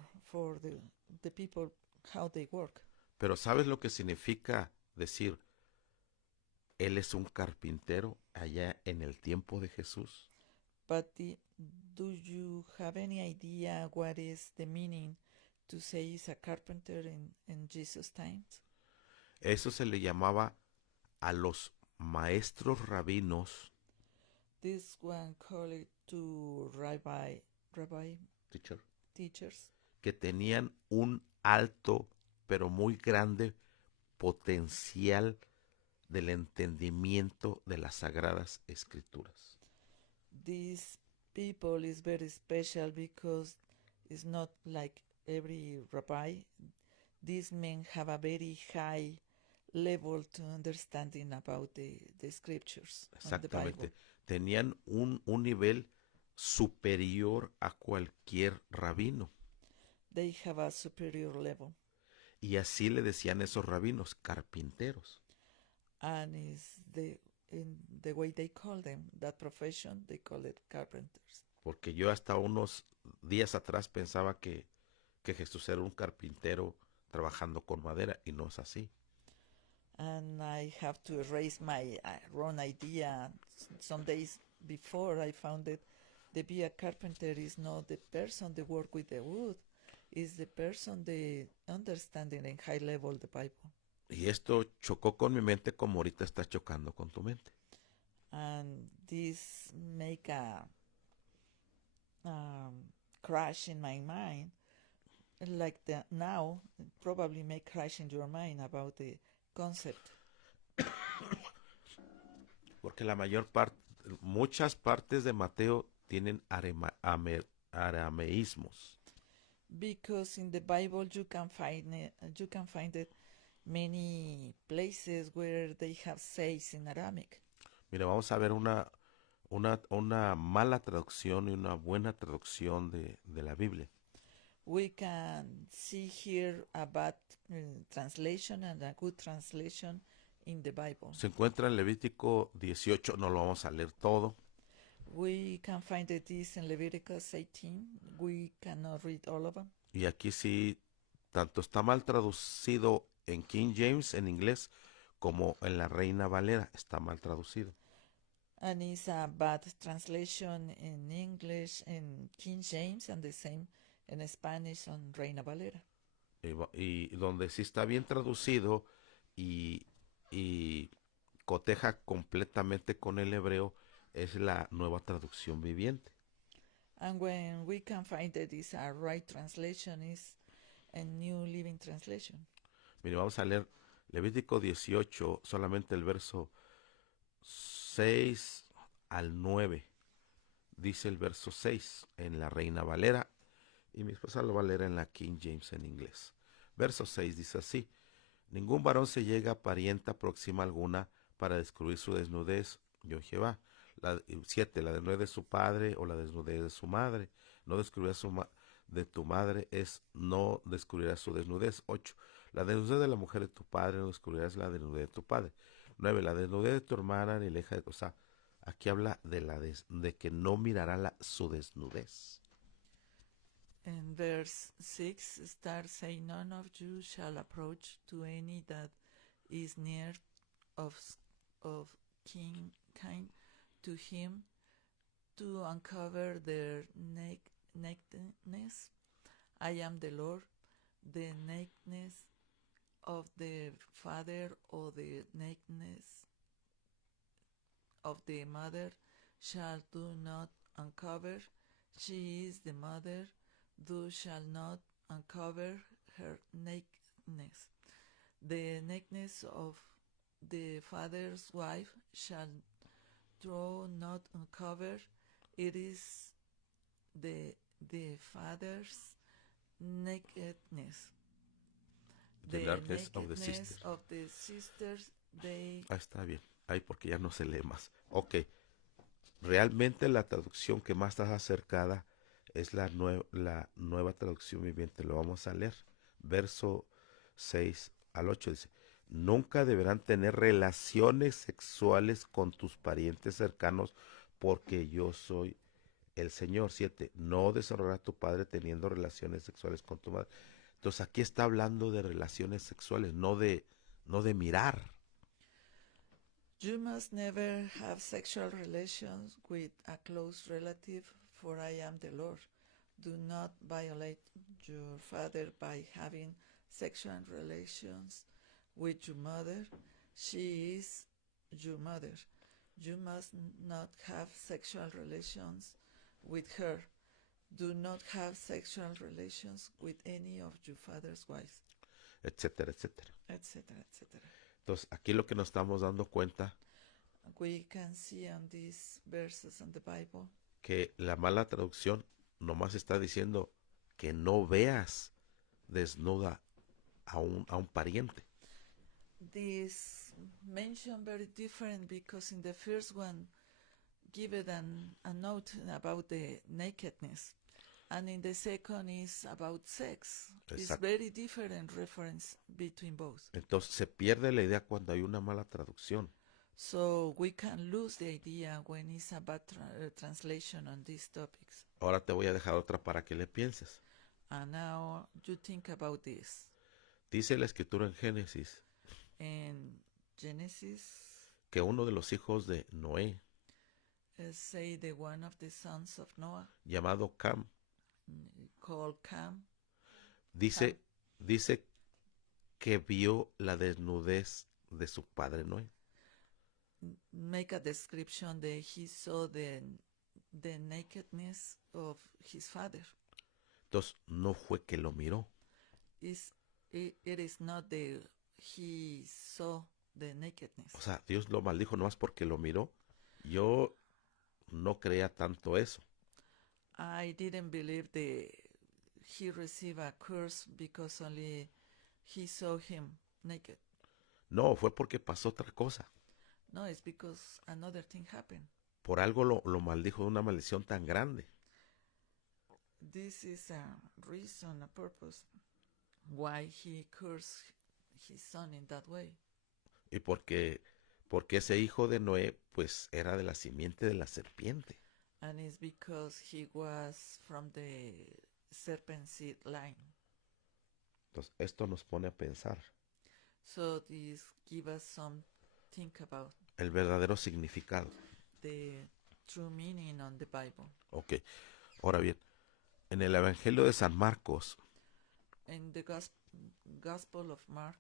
the people how they work. Pero ¿sabes lo que significa decir, él es un carpintero allá en el tiempo de Jesús? But do you have any idea what is the meaning to say he's a carpenter in Jesus' times? Eso se le llamaba a los maestros rabinos, This one called it to rabbi teacher, teachers, que tenían un alto pero muy grande potencial del entendimiento de las sagradas escrituras. these people is very special because it's not like every rabbi. These men have a very high level to understanding about the scriptures and the Bible. Exactamente. Tenían un nivel superior a cualquier rabino. They have a superior level. Y así le decían esos rabinos, carpinteros. And is in the way they call them, that profession, they call it carpenters. Porque yo hasta unos días atrás pensaba que Jesús era un carpintero trabajando con madera, y no es así. And I have to erase my wrong idea. Some days before I found that the be a carpenter is not the person that work with the wood, is the person the understanding in high level the Bible. Y esto chocó con mi mente como ahorita está chocando con tu mente. And this make a crash in my mind, like the now probably make crash in your mind about the concept. Porque la mayor parte, muchas partes de Mateo tienen arameísmos. Because in the Bible you can find it many places where they have says in Aramaic. Mira, vamos a ver una mala traducción y una buena traducción de la Biblia. We can see here a bad translation and a good translation in the Bible. Se encuentra en Levítico 18, no lo vamos a leer todo. We can find this in Leviticus 18. We cannot read all of them. Y aquí sí, tanto está mal traducido en King James, en inglés, como en la Reina Valera, está mal traducido. And it's a bad translation in English in King James and the same in Spanish on Reina Valera. Y donde sí está bien traducido y coteja completamente con el hebreo es la Nueva Traducción Viviente. And when we can find that it's a right translation is a New Living Translation. Mire, vamos a leer Levítico 18, solamente el verso 6 al 9. Dice el verso 6 en la Reina Valera y mi esposa lo va a leer en la King James en inglés. Verso 6 dice así: ningún varón se llega a parienta próxima alguna para descubrir su desnudez, yo Jehová. 7. La desnudez de su padre o la desnudez de su madre. No descubrirás de tu madre no descubrirás su desnudez. 8. La desnudez de la mujer de tu padre, no descubrirás la desnudez de tu padre. 9. La desnudez de tu hermana ni la hija de... O sea, aquí habla de que no mirará su desnudez. In verse 6 starts saying, none of you shall approach to any that is near of kind to him to uncover their nakedness. I am the Lord. The nakedness of the father or the nakedness of the mother shall do not uncover. She is the mother. Thou shalt not uncover her nakedness. The nakedness of the father's wife shall thou not uncover. It is the father's nakedness. The darkness of the nakedness sisters. of the sisters, they... Ah, está bien. Ahí porque ya no se lee más. Ok. Realmente la traducción que más está acercada es la nueva traducción viviente. Lo vamos a leer. Verso 6 al 8 dice: nunca deberán tener relaciones sexuales con tus parientes cercanos, porque yo soy el Señor. 7. No deshonrará a tu padre teniendo relaciones sexuales con tu madre. Entonces aquí está hablando de relaciones sexuales, no de mirar. You must never have sexual relations with a close relative, for I am the Lord. Do not violate your father by having sexual relations with your mother. She is your mother. You must not have sexual relations with her. Do not have sexual relations with any of your father's wives, Etcétera, etcétera. etc., etc. Entonces aquí lo que nos estamos dando cuenta We can see on these verses in the Bible que la mala traducción nomás está diciendo que no veas desnuda a un pariente. this mention very different because in the first one give it a note about the nakedness, and in the second is about sex. It's Exacto. very different reference between both. Entonces se pierde la idea cuando hay una mala traducción. So we can lose the idea when it's a bad translation on these topics. Ahora te voy a dejar otra para que le pienses. And now you think about this. Dice la escritura en Génesis In Genesis, que uno de los hijos de Noé, say the one of the sons of Noah, llamado Cam, called Cam, dice que vio la desnudez de su padre Noé. make a description that he saw the nakedness of his father. Entonces no fue que lo miró, It is not that he saw the nakedness. o sea, Dios lo maldijo nomás porque lo miró. Yo no creía tanto eso. I didn't believe that he received a curse because only he saw him naked. No, fue porque pasó otra cosa. No, it's because another thing happened. Por algo lo maldijo de una maldición tan grande. This is a reason, a purpose why he cursed his son in that way. Y porque ese hijo de Noé pues era de la simiente de la serpiente. And it's because he was from the serpent seed line. Entonces esto nos pone a pensar So this gives us some think about el verdadero significado. the true meaning on the Bible. Ok, ahora bien, en el Evangelio de San Marcos, In the Gospel of Mark,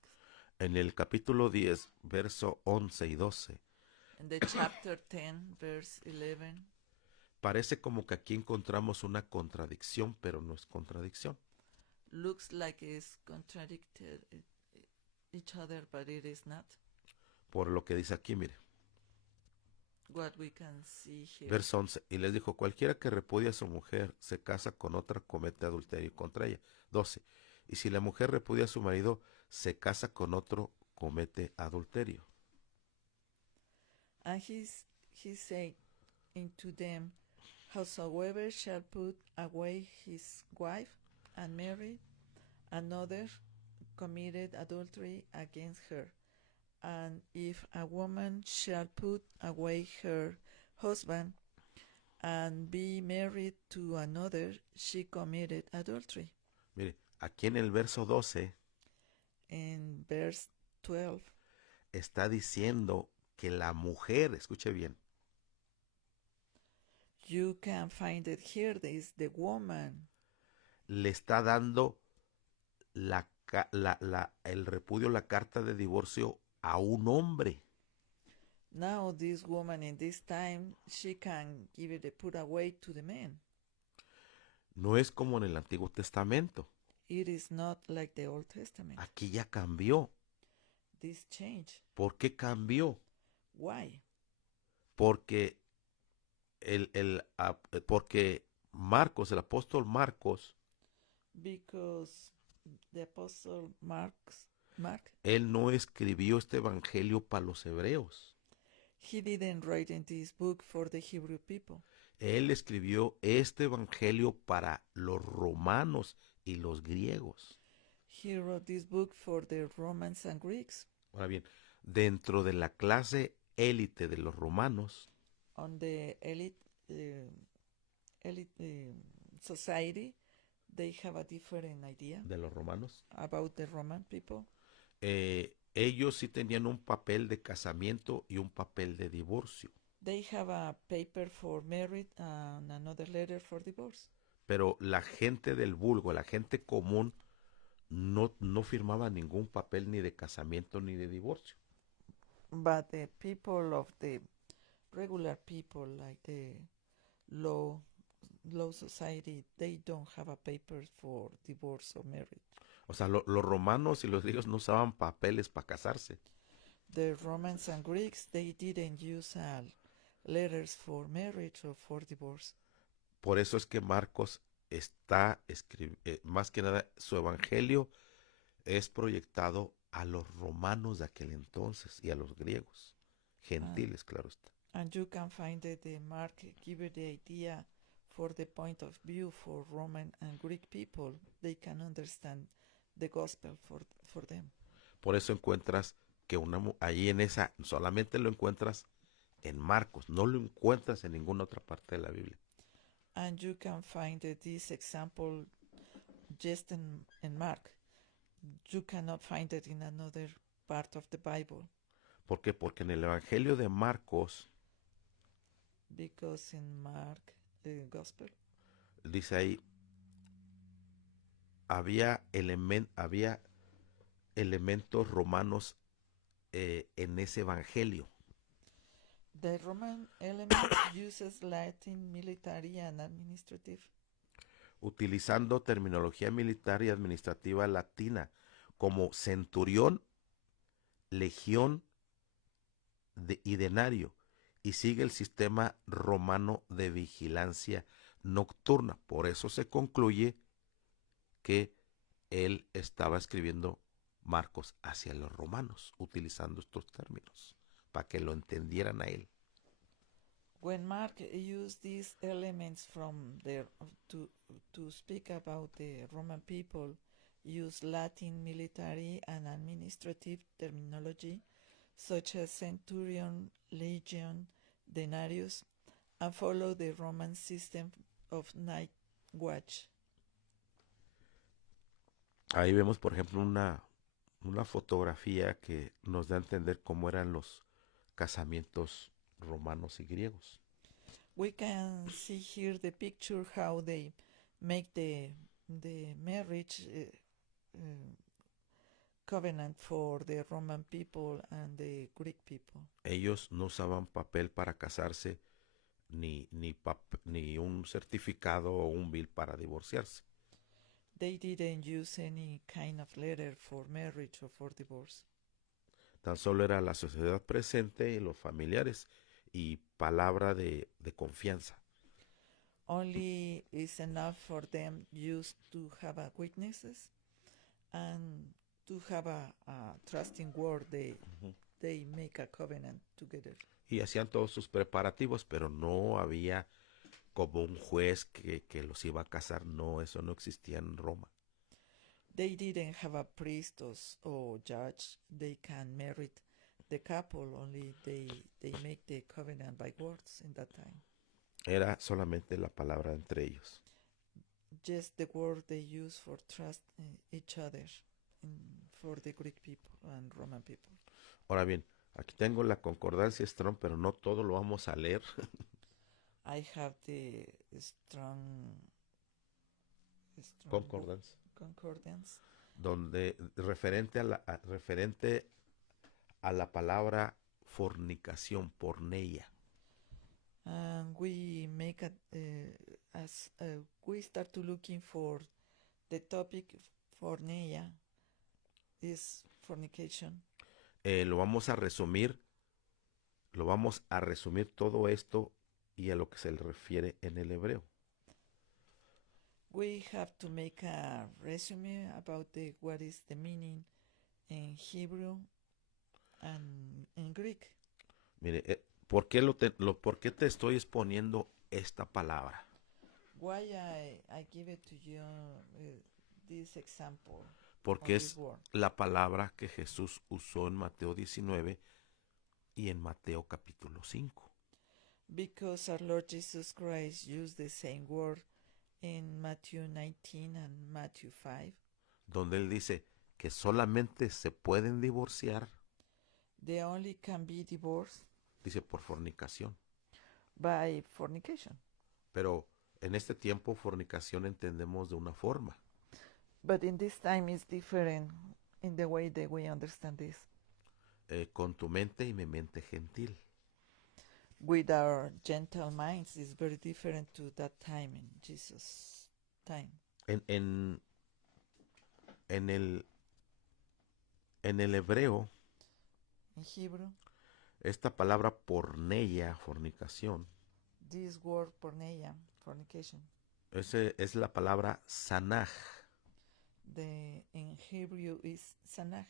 en el capítulo 10, verso 11 y 12, in the chapter 10, verse 11, parece como que aquí encontramos una contradicción, pero no es contradicción. looks like it's contradicted each other, but it is not. Por lo que dice aquí, mire, What we can see here. verso 11, y les dijo, cualquiera que repudia a su mujer, se casa con otra, comete adulterio contra ella. 12, y si la mujer repudia a su marido, se casa con otro, comete adulterio. And he said unto them, Howsoever shall put away his wife and marry another, committed adultery against her. And if a woman shall put away her husband and be married to another, she committed adultery. Mire, aquí en el verso 12 In verse 12, está diciendo que la mujer, escuche bien, you can find it here. There is the woman le está dando el repudio, la carta de divorcio a un hombre. Now this woman in this time, she can give it a put away to the man. No es como en el Antiguo Testamento. It is not like the Old Testament. Aquí ya cambió. This change. ¿Por qué cambió? Why? Porque porque Marcos, el apóstol Marcos, Because the apostle Mark, él no escribió este evangelio para los hebreos. he didn't write in this book for the Hebrew people. Él escribió este evangelio para los romanos y los griegos. He wrote this book for the Romans and Greeks. Ahora bien, dentro de la clase élite de los romanos, On the elite society, they have a different idea de los romanos. about the Roman people. Ellos sí tenían un papel de casamiento y un papel de divorcio, They have a paper for marriage and another letter for divorce. pero la gente del vulgo, la gente común, no firmaba ningún papel ni de casamiento ni de divorcio. But the people of the regular people, like the low society, they don't have a paper for divorce or marriage. O sea, los romanos y los griegos no usaban papeles para casarse. The Romans and Greeks, they didn't use letters for marriage or for divorce. Por eso es que Marcos está más que nada, su evangelio es proyectado a los romanos de aquel entonces y a los griegos, gentiles, claro está. And you can find that the Mark give the idea for the point of view for Roman and Greek people. They can understand the gospel for them. Por eso encuentras que ahí en esa, solamente lo encuentras en Marcos, no lo encuentras en ninguna otra parte de la Biblia. And you can find this example just in Mark. You cannot find it in another part of the Bible. ¿Por qué? Porque en el Evangelio de Marcos, because in Mark, the Gospel, dice ahí, había elementos romanos en ese Evangelio. The Roman element uses Latin military and administrative, utilizando terminología militar y administrativa latina como centurión, legión y denario, y sigue el sistema romano de vigilancia nocturna. Por eso se concluye que él estaba escribiendo Marcos hacia los romanos, utilizando estos términos, para que lo entendieran a él. When Mark used these elements from there to speak about the Roman people, use Latin military and administrative terminology such as centurion, legion, denarius, and follow the Roman system of night watch. Ahí vemos, por ejemplo, una fotografía que nos da a entender cómo eran los casamientos romanos y griegos. We can see here the picture how they make the marriage covenant for the Roman people and the Greek people. Ellos no usaban papel para casarse ni un certificado o un bill para divorciarse. They didn't use any kind of letter for marriage or for divorce. Tan solo era la sociedad presente y los familiares y palabra de confianza. Only is enough for them used to have a witnesses and to have a trusting word. They make a covenant together. Y hacían todos sus preparativos, pero no había como un juez que los iba a casar. No, eso no existía en Roma. They didn't have a priest or judge. They can marry the couple. Only they make the covenant by words in that time. Era solamente la palabra entre ellos. Just the word they use for trust each other for the Greek people and Roman people. Ahora bien, aquí tengo la concordancia Strong, pero no todo lo vamos a leer. I have the strong concordance, donde referente a la palabra fornicación, porneia. And we make as we start to looking for the topic porneia is fornication. Lo vamos a resumir todo esto y a lo que se le refiere en el hebreo. We have to make a resume about what is the meaning in Hebrew and in Greek. Mire, ¿por qué te estoy exponiendo esta palabra? Why I give it to you this example? Porque es la palabra que Jesús usó en Mateo 19 y en Mateo capítulo 5. Because our Lord Jesus Christ used the same word in Matthew 19 and Matthew 5. donde él dice que solamente se pueden divorciar, They only can be divorced dice, por fornicación. by fornication. Pero en este tiempo fornicación entendemos de una forma. But in this time it's different in the way that we understand this. Con tu mente y mi mente gentil. With our gentle minds is very different to that time in Jesus' time. En, en, en el hebreo, In Hebrew, esta palabra porneia, fornicación, this word porneia, fornication, es la palabra sanaj. in Hebrew is sanach.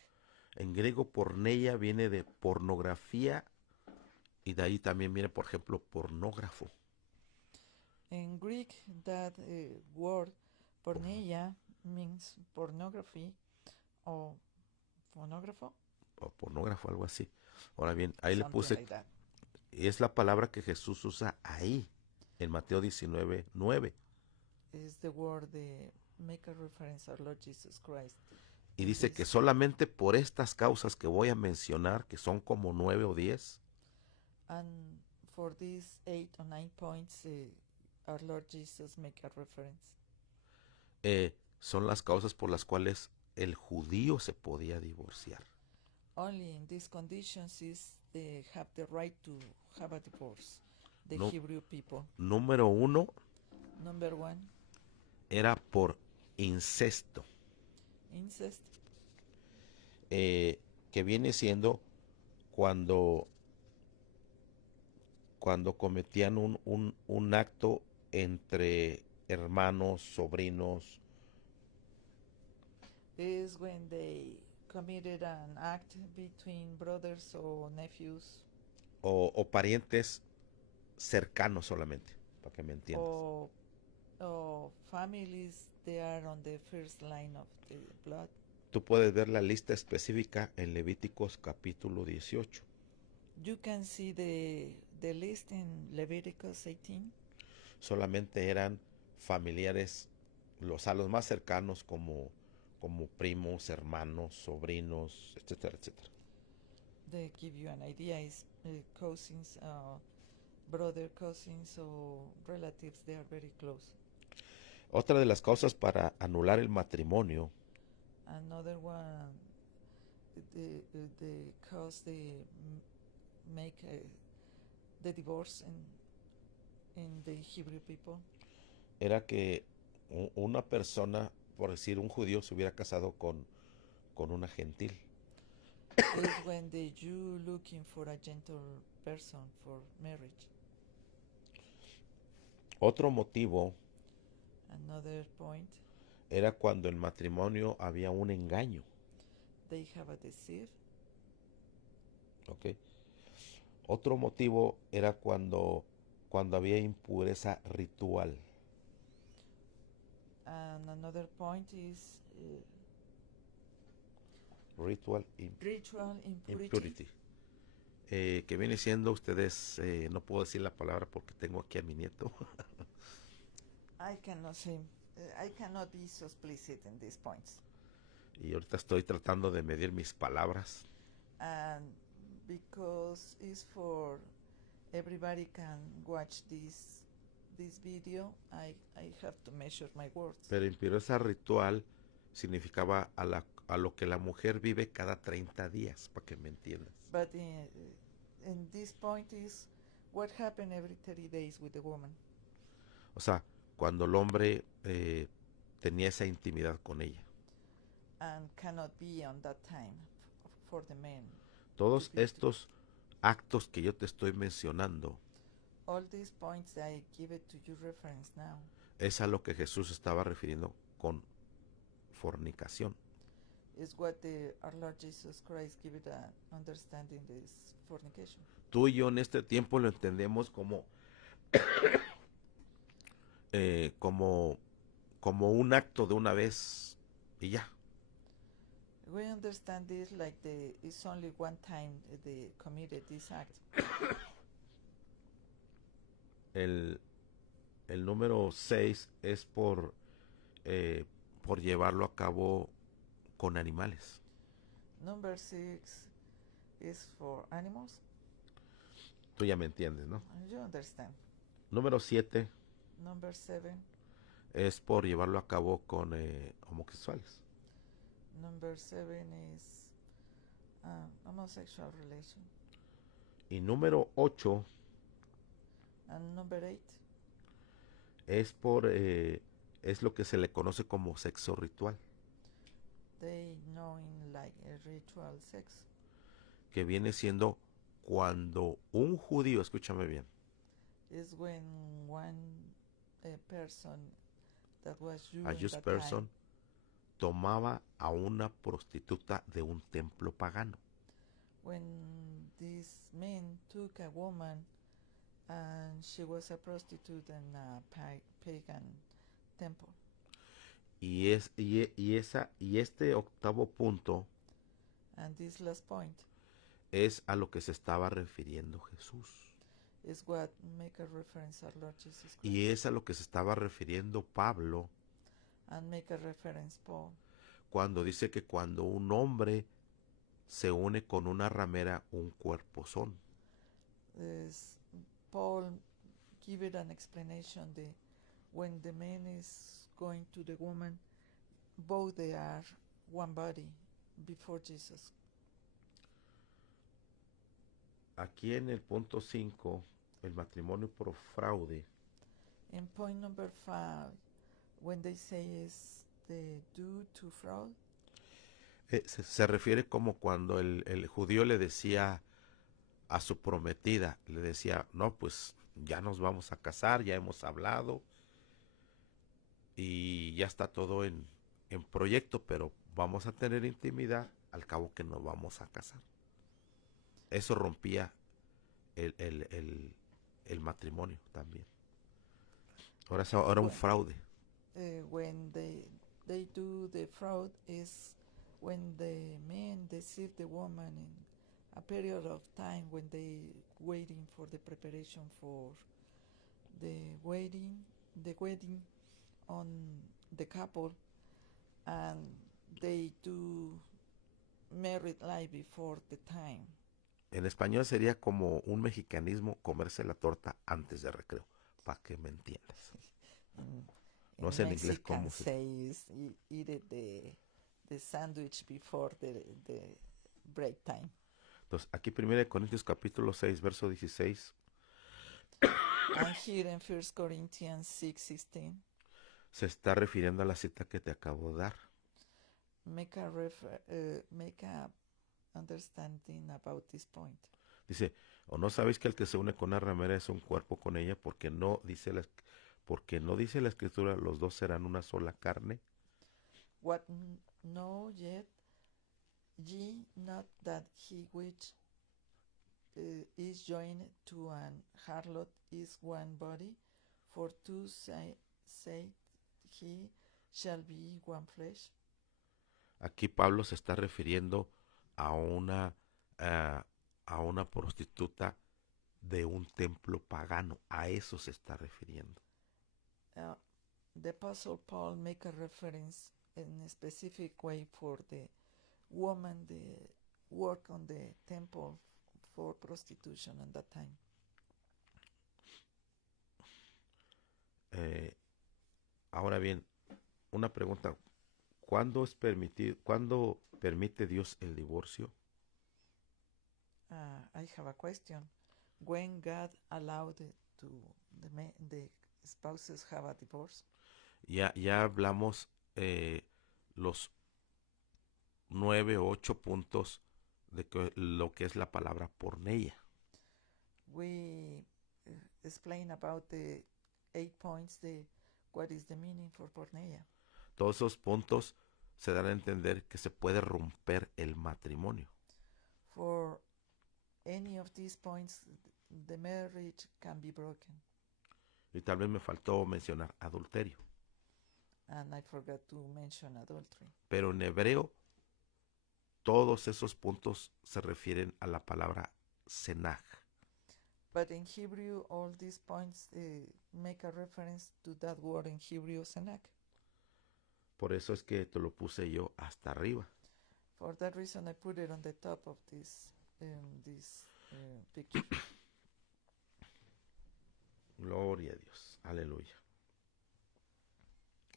En griego, porneia viene de pornografía y de ahí también viene, por ejemplo, pornógrafo. In Greek, that word porneia means pornography or phonographo. O pornógrafo, algo así. Ahora bien, ahí le Something puse, like that. y es la palabra que Jesús usa ahí, en Mateo 19:9. Is the word that make a reference our Lord Jesus Christ. Y dice que solamente por estas causas que voy a mencionar, que son como 9 o 10, And for these 8 or 9 points, our Lord Jesus make a reference. son las causas por las cuales el judío se podía divorciar. Only in these conditions is they have the right to have a divorce. The No. Hebrew people. Número 1 Number 1, era por incesto, incest. que viene siendo cuando cometían un acto entre hermanos, sobrinos, Is when they committed an act between brothers or nephews o parientes cercanos solamente, para que me entiendas. or families they are on the first line of the blood. Tú puedes ver la lista específica en Levíticos capítulo 18. You can see the list in Leviticus 18. Solamente eran familiares, los más cercanos como primos, hermanos, sobrinos, etcétera, etcétera. They give you an idea. Is cousins, brother, cousins, or relatives. They are very close. Otra de las causas para anular el matrimonio Another one, the cause they make the divorce in the Hebrew people era que una persona, por decir un judío, se hubiera casado con una gentil. is when the Jew looking for a gentle person for marriage. Otro motivo Another point, era cuando en matrimonio había un engaño. they have a deceive. ¿Ok? Otro motivo era cuando había impureza ritual. And another point is Ritual ritual impurity. impurity. Que viene siendo ustedes, no puedo decir la palabra porque tengo aquí a mi nieto. I cannot be so explicit in these points. Y ahorita estoy tratando de medir mis palabras. And because it's for everybody can watch this video, I have to measure my words. Pero impureza ritual significaba a lo que la mujer vive cada 30 días, para que me entiendas. But in this point is what happened every 30 days with the woman. O sea, cuando el hombre tenía esa intimidad con ella. And cannot be on that time for the men. Todos estos actos que yo te estoy mencionando All these points I give it to you reference now. es a lo que Jesús estaba refiriendo con fornicación. Is what our Lord Jesus Christ give it an understanding this fornication. Tú y yo en este tiempo lo entendemos como como un acto de una vez y ya. We understand this like it's only one time they committed this act. El número 6 es por llevarlo a cabo con animales. Number 6 is for animals. Tú ya me entiendes, ¿no? You understand. Número 7 Number 7. es por llevarlo a cabo con homosexuales. Number 7 is homosexual relation. Y número 8 And number 8 es es lo que se le conoce como sexo ritual, they know in like a ritual sex, que viene siendo cuando un judío, escúchame bien, is when one person that was Jew a in Jewish that person, time tomaba a una prostituta de un templo pagano. when this man took a woman and she was a prostitute in a pagan temple. Y este octavo punto And this last point es a lo que se estaba refiriendo Jesús. is what make a reference our Lord Jesus Christ. Y es a lo que se estaba refiriendo Pablo And make a reference Paul cuando dice que cuando un hombre se une con una ramera, un cuerpo son. is Paul give it an explanation the when the man is going to the woman, both they are one body before Jesus. Aquí en el punto 5, el matrimonio por fraude, In point number 5, when they say is the due to fraud, se refiere como cuando el judío le decía a su prometida, le decía, no, pues ya nos vamos a casar, ya hemos hablado y ya está todo en proyecto, pero vamos a tener intimidad al cabo que nos vamos a casar. Eso rompía el matrimonio también. Ahora un fraude. when they do the fraud is when the man deceive the woman in a period of time when they waiting for the preparation for the wedding on the couple, and they do married life before the time. En español sería como un mexicanismo comerse la torta antes de recreo, para que me entiendas. No In sé en inglés Mexican cómo se... says eat it the sandwich before the break time. Entonces, aquí 1 Corintios capítulo 6, verso 16, And here in 1 Corinthians 6:16, se está refiriendo a la cita que te acabo de dar. make a understanding about this point. Dice, ¿o no sabéis que el que se une con una ramera es un cuerpo con ella? Porque no dice la escritura, los dos serán una sola carne. What know yet ye not that he which is joined to an harlot is one body, for two say he shall be one flesh. Aquí Pablo se está refiriendo a una prostituta de un templo pagano. A eso se está refiriendo. The Apostle Paul make a reference in a specific way for the woman the work on the temple for prostitution at that time. Ahora bien, una pregunta. ¿Cuándo permite Dios el divorcio? I have a question. When God allowed the spouses have a divorce? Ya hablamos los 9 o 8 puntos de lo que es la palabra porneia. We explain about the 8 points, what is the meaning for porneia. Todos esos puntos se dan a entender que se puede romper el matrimonio. For any of these points, the marriage can be broken. Y tal vez me faltó mencionar adulterio. And I forgot to mention adultery. Pero en hebreo, todos esos puntos se refieren a la palabra senaj. But in Hebrew, all these points make a reference to that word in Hebrew, sanak. Por eso es que te lo puse yo hasta arriba. For that reason, I put it on the top of this picture. Gloria a Dios. Aleluya.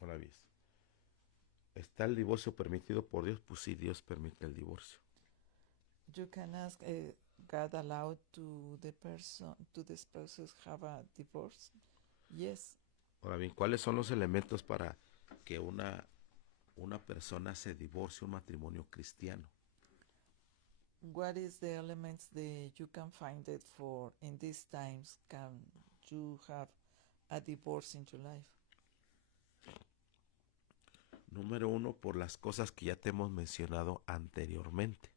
Ahora bien, ¿está el divorcio permitido por Dios? Pues sí, Dios permite el divorcio. You can ask, God allowed to this person have a divorce? Yes. Ahora bien, ¿cuáles son los elementos para que una persona se divorcie, un matrimonio cristiano? What is the elements that you can find it for in these times can you have a divorce in your life? Número 1, por las cosas que ya te hemos mencionado anteriormente.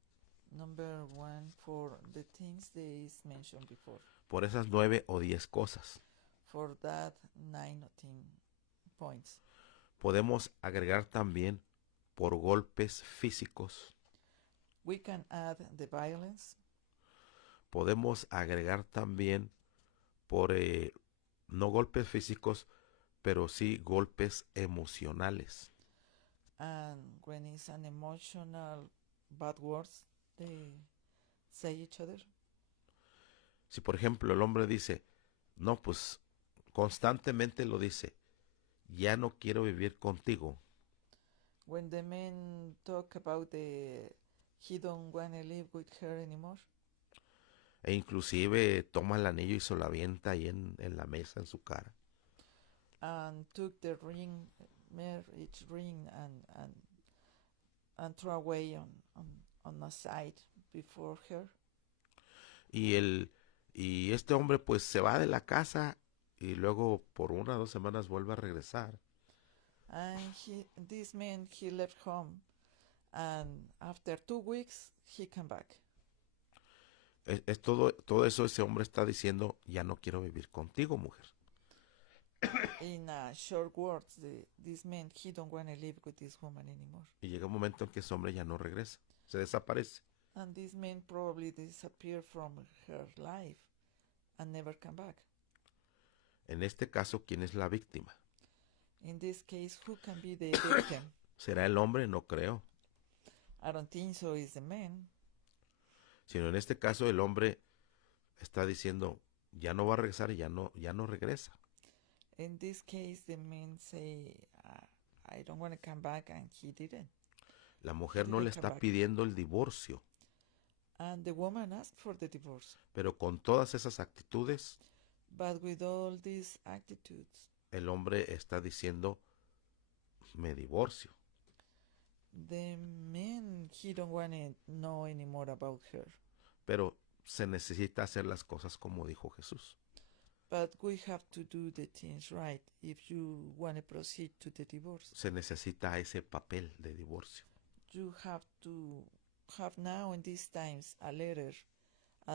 Number 1, for the things that is mentioned before. Por esas 9 o 10 cosas. For that 19 points. Podemos agregar también por golpes físicos. We can add the violence. Podemos agregar también por no golpes físicos, pero sí golpes emocionales. And when it's an emotional bad words they say each other. Si por ejemplo el hombre dice, no, pues constantemente lo dice, ya no quiero vivir contigo. When the men talk about he don't want to live with her anymore. E inclusive toma el anillo y se lo avienta ahí en la mesa en su cara. And took the ring, marriage ring, and throw away on a side before her. Y este hombre pues se va de la casa y luego por 1 o 2 semanas vuelve a regresar. And this man, he left home, and after 2 weeks he came back. Es todo eso ese hombre está diciendo, ya no quiero vivir contigo, mujer. In short words, this man, he don't want to live with this woman anymore. Y llega un momento en que ese hombre ya no regresa, se desaparece. And this man probably disappeared from her life and never come back. En este caso, ¿quién es la víctima? In this case, who can be the victim? ¿Será el hombre? No creo. I don't think so is the man. Sino en este caso el hombre está diciendo, ya no va a regresar y ya no regresa. In this case, the man say, I don't want to come back, and he didn't. La mujer no le está pidiendo el divorcio. And the woman asked for the divorce. Pero con todas esas actitudes, But with all these attitudes, el hombre está diciendo, me divorcio. the man, he don't want to know anymore about her. Pero se necesita hacer las cosas como dijo Jesús. But we have to do the things right if you want to proceed to the divorce. Se necesita ese papel de divorcio. You have to have now in these times a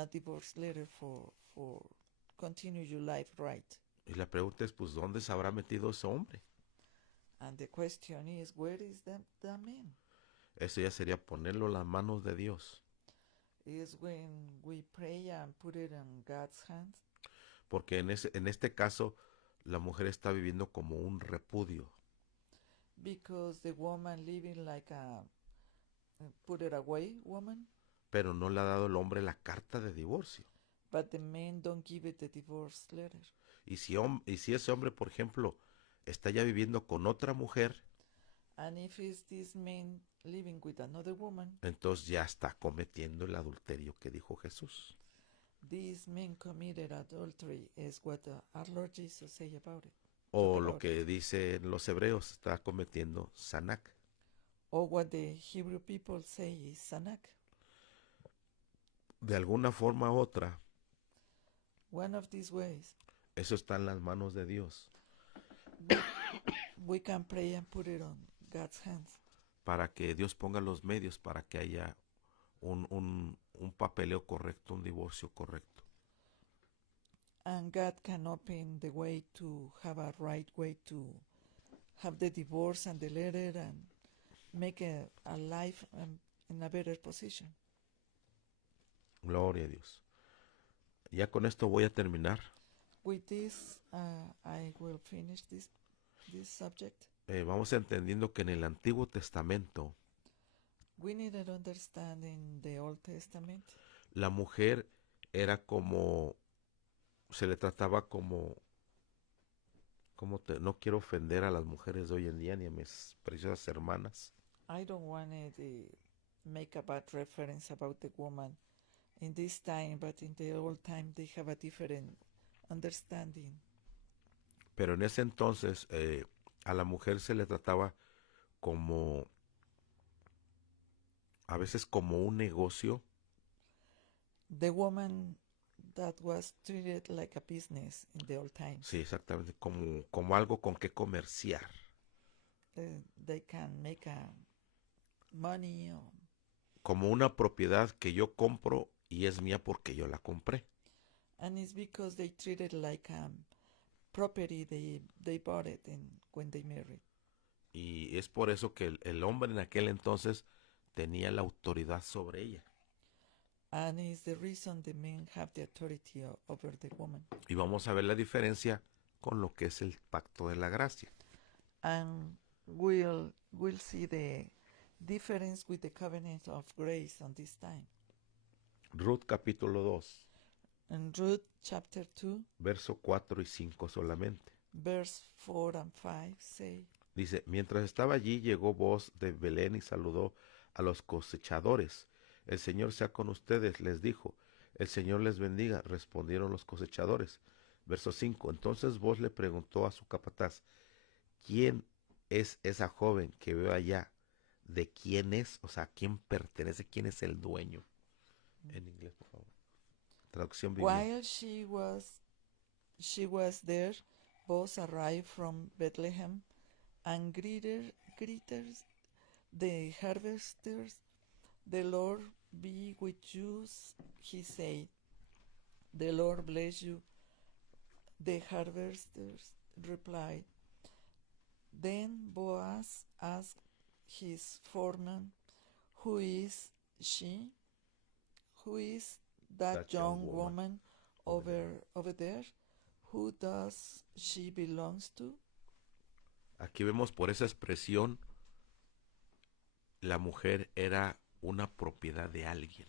divorce letter for continue your life right. Y la pregunta es, pues, ¿dónde se habrá metido ese hombre? And the question is, where is the man? Eso ya sería ponerlo en las manos de Dios. Is when we pray and put it in God's hands. Porque en este caso, la mujer está viviendo como un repudio. Because the woman living like a put it away woman. Pero no le ha dado el hombre la carta de divorcio. But the man don't give it the divorce letter. Y si ese hombre, por ejemplo, está ya viviendo con otra mujer, and if is this man living with another woman, entonces ya está cometiendo el adulterio que dijo Jesús. This man committed adultery is what our Lord Jesus say about it. O lo que dicen los hebreos, está cometiendo sanak. Or what the Hebrew people say is sanak. De alguna forma u otra, one of these ways, eso está en las manos de Dios. We can pray and put it on God's hands. Para que Dios ponga los medios para que haya un papeleo correcto, un divorcio correcto. And God can open the way to have a right way to have the divorce and the letter and make a life in a better position. Gloria a Dios. Ya con esto voy a terminar. With this, I will finish this subject. Vamos entendiendo que en el Antiguo Testamento We need to understand in the Old Testament, la mujer era como, se le trataba como, no quiero ofender a las mujeres de hoy en día ni a mis preciosas hermanas, I don't want to make a bad reference about the woman in this time, but in the old time they have a different understanding. pero en ese entonces a la mujer se le trataba como, a veces como un negocio. The woman that was treated like a business in the old times. Sí, exactamente, como algo con que comerciar. They can make a money, Como una propiedad que yo compro y es mía porque yo la compré. and it's because they treated like property. They bought it when they married. Y es por eso que el hombre en aquel entonces tenía la autoridad sobre ella. And it's the reason the men have the authority over the woman. Y vamos a ver la diferencia con lo que es el pacto de la gracia. And we'll see the difference with the covenant of grace on this time. Ruth capítulo 2, In Ruth chapter 2, verso 4 y 5 solamente. verse 4 and 5 say, Dice, mientras estaba allí llegó voz de Belén y saludó a los cosechadores. El Señor sea con ustedes, les dijo. El Señor les bendiga, respondieron los cosechadores. Verso 5, entonces vos le preguntó a su capataz, ¿quién es esa joven que veo allá? ¿De quién es? O sea, ¿a quién pertenece? ¿Quién es el dueño? En inglés, por favor. Traducción viviente. while she was there, both arrived from Bethlehem and greeters the harvesters. The Lord be with you, he said. The Lord bless you. The harvesters replied. Then Boaz asked his foreman, who is she? Who is that young woman over there? Who does she belongs to? Aquí vemos por esa expresión, la mujer era una propiedad de alguien.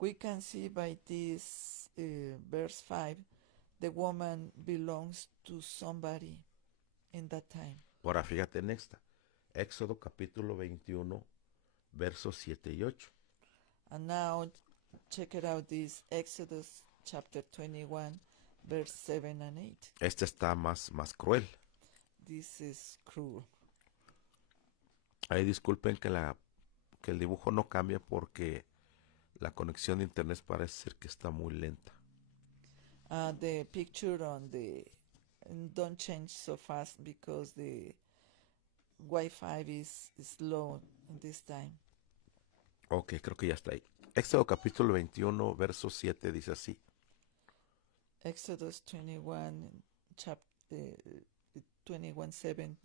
We can see by this verse 5, the woman belongs to somebody in that time. Ahora fíjate en esta. Éxodo capítulo 21, versos 7 y 8. And now check it out, this Exodus chapter 21, verse 7 and 8. Este está más cruel. This is cruel. Ahí disculpen que el dibujo no cambia porque la conexión de internet parece ser que está muy lenta. The picture on the don't change so fast because the Wi-Fi is slow in this time. Ok, creo que ya está ahí. Éxodo capítulo 21, verso 7 dice así. Exodus 21, chapter 21:7.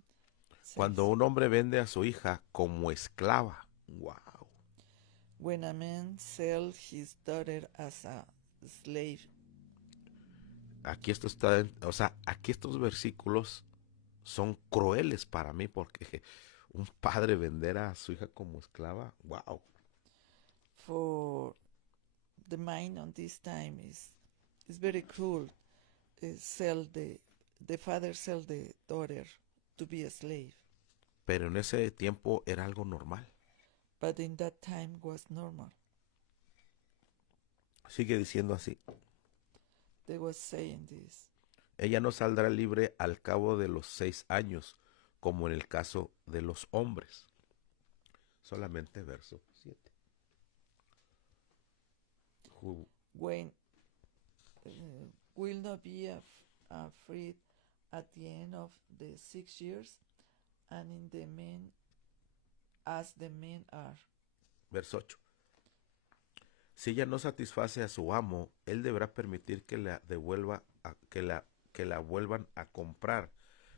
Cuando un hombre vende a su hija como esclava. Wow. When a man sells his daughter as a slave. Aquí esto está, o sea, aquí estos versículos son crueles para mí porque un padre vender a su hija como esclava, wow. For the mind on this time is very cruel. The father sell the daughter to be a slave. Pero en ese tiempo era algo normal. But in that time was normal. Sigue diciendo así. They was saying this. Ella no saldrá libre al cabo de los 6 años, como en el caso de los hombres. Solamente verso 7. When will not be freed at the end of the 6 years, and in the men as the men are. Verso 8. Si ella no satisface a su amo, él deberá permitir que la devuelva que la vuelvan a comprar,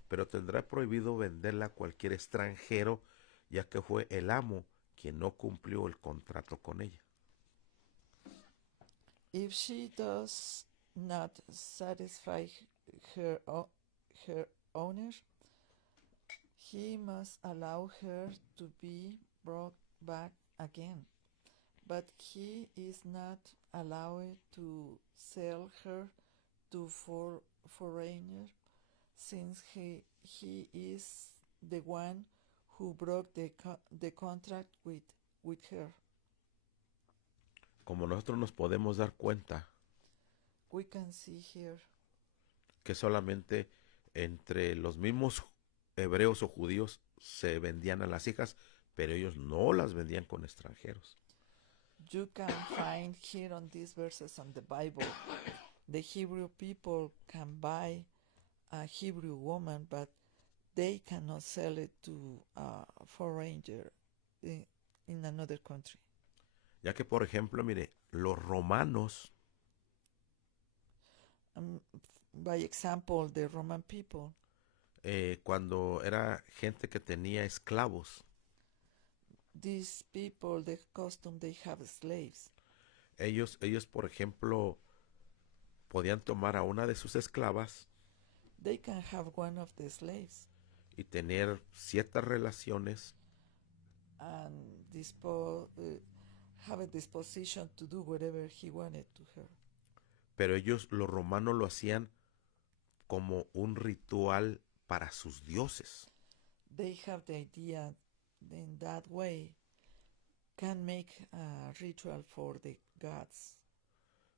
pero tendrá prohibido venderla a cualquier extranjero, ya que fue el amo quien no cumplió el contrato con ella. If she does not satisfy her, her owner, he must allow her to be brought back again. But he is not allowed to sell her to foreigner, since he is the one who broke the contract with her. Como nosotros nos podemos dar cuenta We can see here que solamente entre los mismos hebreos o judíos se vendían a las hijas, pero ellos no las vendían con extranjeros. you can find here on these verses on the Bible the Hebrew people can buy a Hebrew woman, but they cannot sell it to a foreigner in another country. Ya que, por ejemplo, mire, los romanos, By example, the Roman people, cuando era gente que tenía esclavos, these people, the custom, they have slaves. ellos, por ejemplo, podían tomar a una de sus esclavas They can have one of the slaves y tener ciertas relaciones, and have a disposition to do whatever he wanted to her. pero ellos, los romanos, lo hacían como un ritual para sus dioses. They have the idea in that way can make a ritual for the gods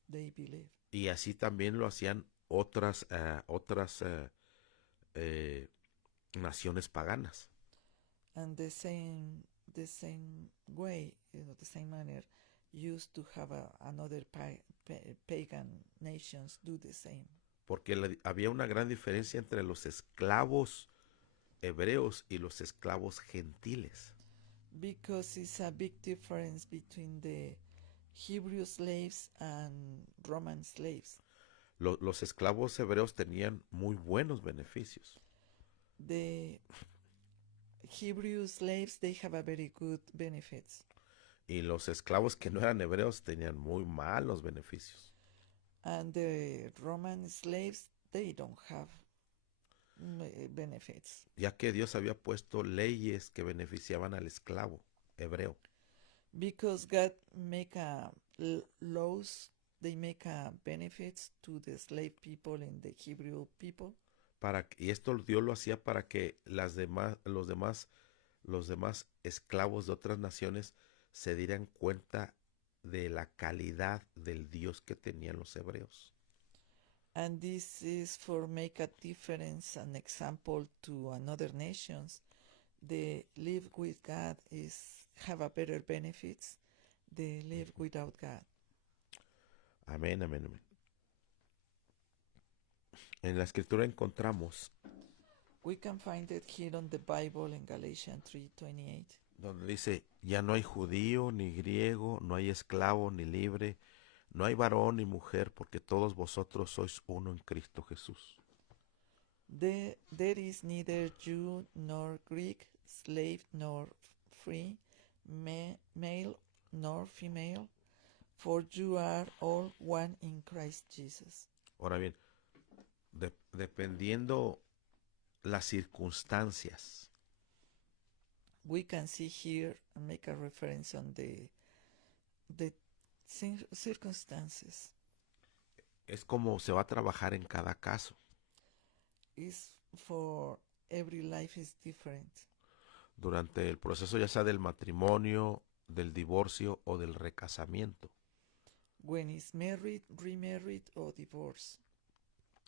they believe. Y así también lo hacían otras naciones paganas. And the same way, the same manner, used to have another pagan nations do the same. Porque había una gran diferencia entre los esclavos hebreos y los esclavos gentiles. Because it's a big difference between the Hebrew slaves and Roman slaves. Los esclavos hebreos tenían muy buenos beneficios. The Hebrew slaves, they have a very good benefits. Y los esclavos que no eran hebreos tenían muy malos beneficios. And the Roman slaves, they don't have benefits. Ya que Dios había puesto leyes que beneficiaban al esclavo hebreo. Because God make laws, they make benefits to the slave people and the Hebrew people. Y esto Dios lo hacía para que los demás esclavos de otras naciones se dieran cuenta de la calidad del Dios que tenían los hebreos. And this is for make a difference, an example to another nations. They live with God have a better benefits. They live without God. Amén, amén, amén. En la escritura encontramos We can find it here on the Bible in Galatians 3:28. donde dice, ya no hay judío ni griego, no hay esclavo ni libre, no hay varón ni mujer, porque todos vosotros sois uno en Cristo Jesús. There is neither Jew nor Greek, slave nor free, male nor female, for you are all one in Christ Jesus. Ahora bien, dependiendo las circunstancias, We can see here and make a reference on the circumstances. es como se va a trabajar en cada caso. Is for every life is different. Durante el proceso ya sea del matrimonio, del divorcio o del recasamiento. When is married, remarried or divorced.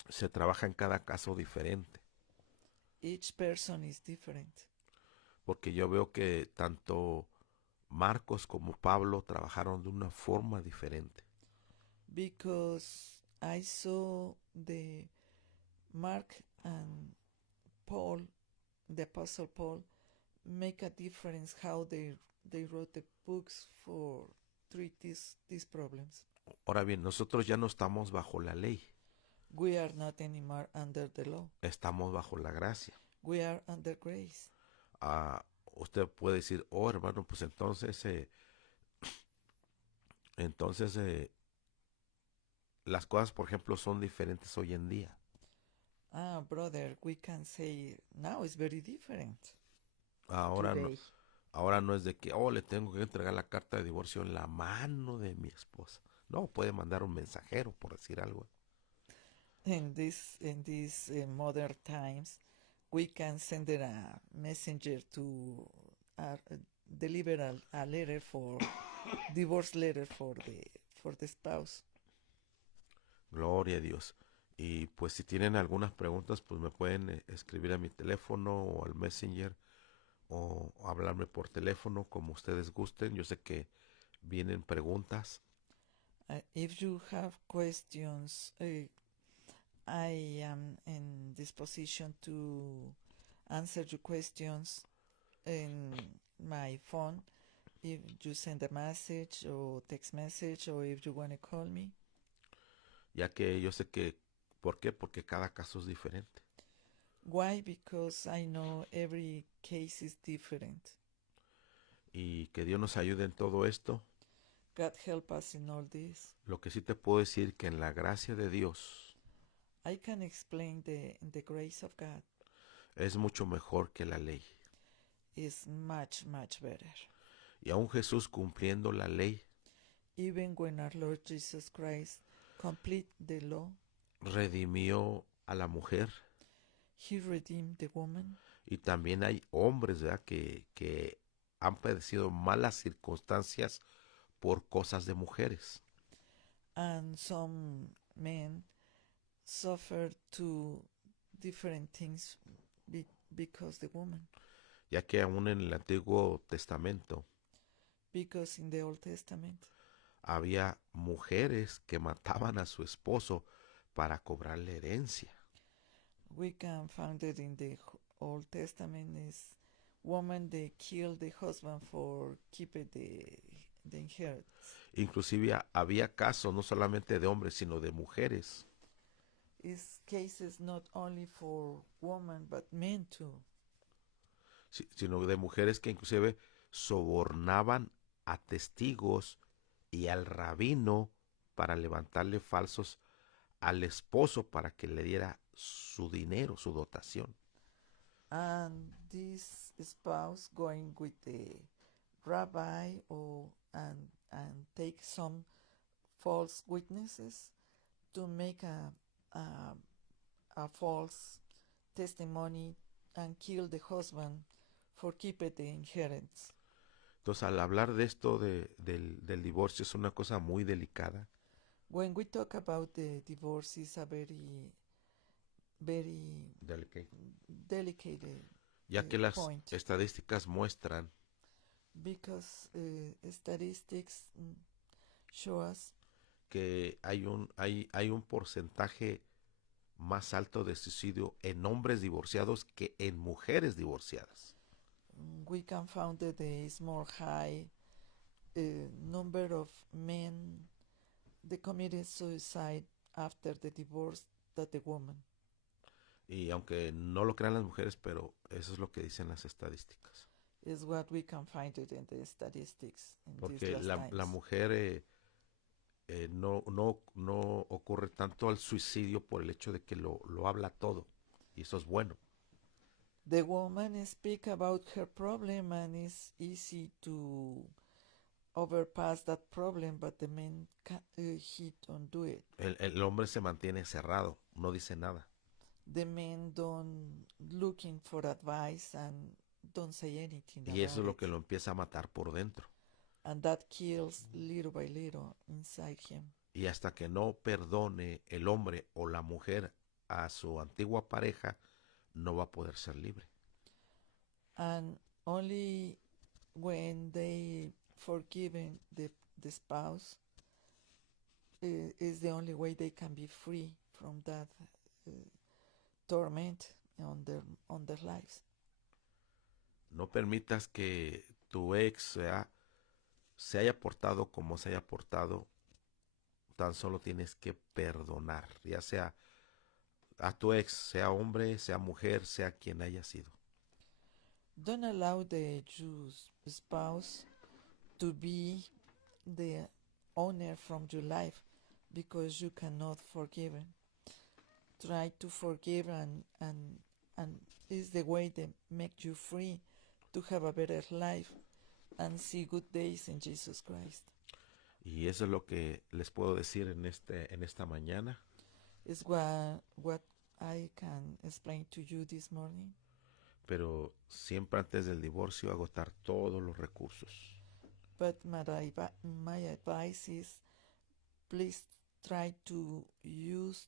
Se trabaja en cada caso diferente. Each person is different. Porque yo veo que tanto Marcos como Pablo trabajaron de una forma diferente. Because I saw the Mark and Paul, the Apostle Paul, make a difference how they wrote the books for treat these problems. Ahora bien, nosotros ya no estamos bajo la ley. We are not anymore under the law. Estamos bajo la gracia. We are under grace. Usted puede decir, oh hermano, pues entonces las cosas, por ejemplo, son diferentes hoy en día. Brother, we can say now it's very different Ahora no, today. ahora no es de que, oh, le tengo que entregar la carta de divorcio en la mano de mi esposa. No, puede mandar un mensajero, por decir algo. In these modern times, we can send a messenger to deliver a letter for divorce letter for the spouse. Gloria a Dios. Y pues si tienen algunas preguntas, pues me pueden escribir a mi teléfono o al Messenger o hablarme por teléfono, como ustedes gusten. Yo sé que vienen preguntas. If you have questions, I am in disposition to answer your questions in my phone. If you send a message or text message, or if you want to call me. Ya que yo sé que, ¿por qué? Porque cada caso es diferente. Why? Because I know every case is different. Y que Dios nos ayude en todo esto. God help us in all this. Lo que sí te puedo decir que en la gracia de Dios I can explain the grace of God es mucho mejor que la ley. is much, much better. Y aún Jesús cumpliendo la ley, Even when our Lord Jesus Christ complete the law, redimió a la mujer. He redeemed the woman. Y también hay hombres, ¿verdad?, que han padecido malas circunstancias por cosas de mujeres. And some men suffer to different things because the woman. Ya que aún en el Antiguo Testamento Because in the Old Testament, había mujeres que mataban a su esposo para cobrarle herencia. we can find it in the Old Testament is woman they kill the husband for keeping the inheritance. Inclusive había casos no solamente de hombres, sino de mujeres It's cases not only for women but men too. sino de mujeres que inclusive sobornaban a testigos y al rabino para levantarle falsos al esposo para que le diera su dinero, su dotación. And this spouse going with the rabbi or and take some false witnesses to make a false testimony and kill the husband for keeping the inheritance. Entonces, al hablar de esto del divorcio es una cosa muy delicada, When we talk about the divorce, it's a very, very delicate ya que las point estadísticas muestran because statistics show us que hay un porcentaje más alto de suicidio en hombres divorciados que en mujeres divorciadas. we can find that there is more high number of men that committed suicide after the divorce than the woman. Y aunque no lo crean las mujeres, pero eso es lo que dicen las estadísticas. Is what we can find it in the statistics in these Porque last times. la mujer no ocurre tanto al suicidio por el hecho de que lo habla todo. Y eso es bueno. The woman speak about her problem and it's easy to overpass that problem, but the men he don't do it. El hombre se mantiene cerrado, no dice nada. The men don't looking for advice and don't say anything Y eso es about lo it. que lo empieza a matar por dentro. And that kills little by little inside him. Y hasta que no perdone el hombre o la mujer a su antigua pareja, no va a poder ser libre. And only when they forgiven the spouse is the only way they can be free from that torment on their lives. No permitas que tu ex se haya portado como se haya portado. Tan solo tienes que perdonar, ya sea a tu ex, sea hombre, sea mujer, sea quien haya sido. Don't allow the spouse to be the owner from your life, because you cannot forgive. Try to forgive and is the way that make you free to have a better life and see good days in Jesus Christ. Y eso es lo que les puedo decir en esta mañana. Is what I can explain to you this morning. Pero siempre antes del divorcio agotar todos los recursos. But my advice is, please try to use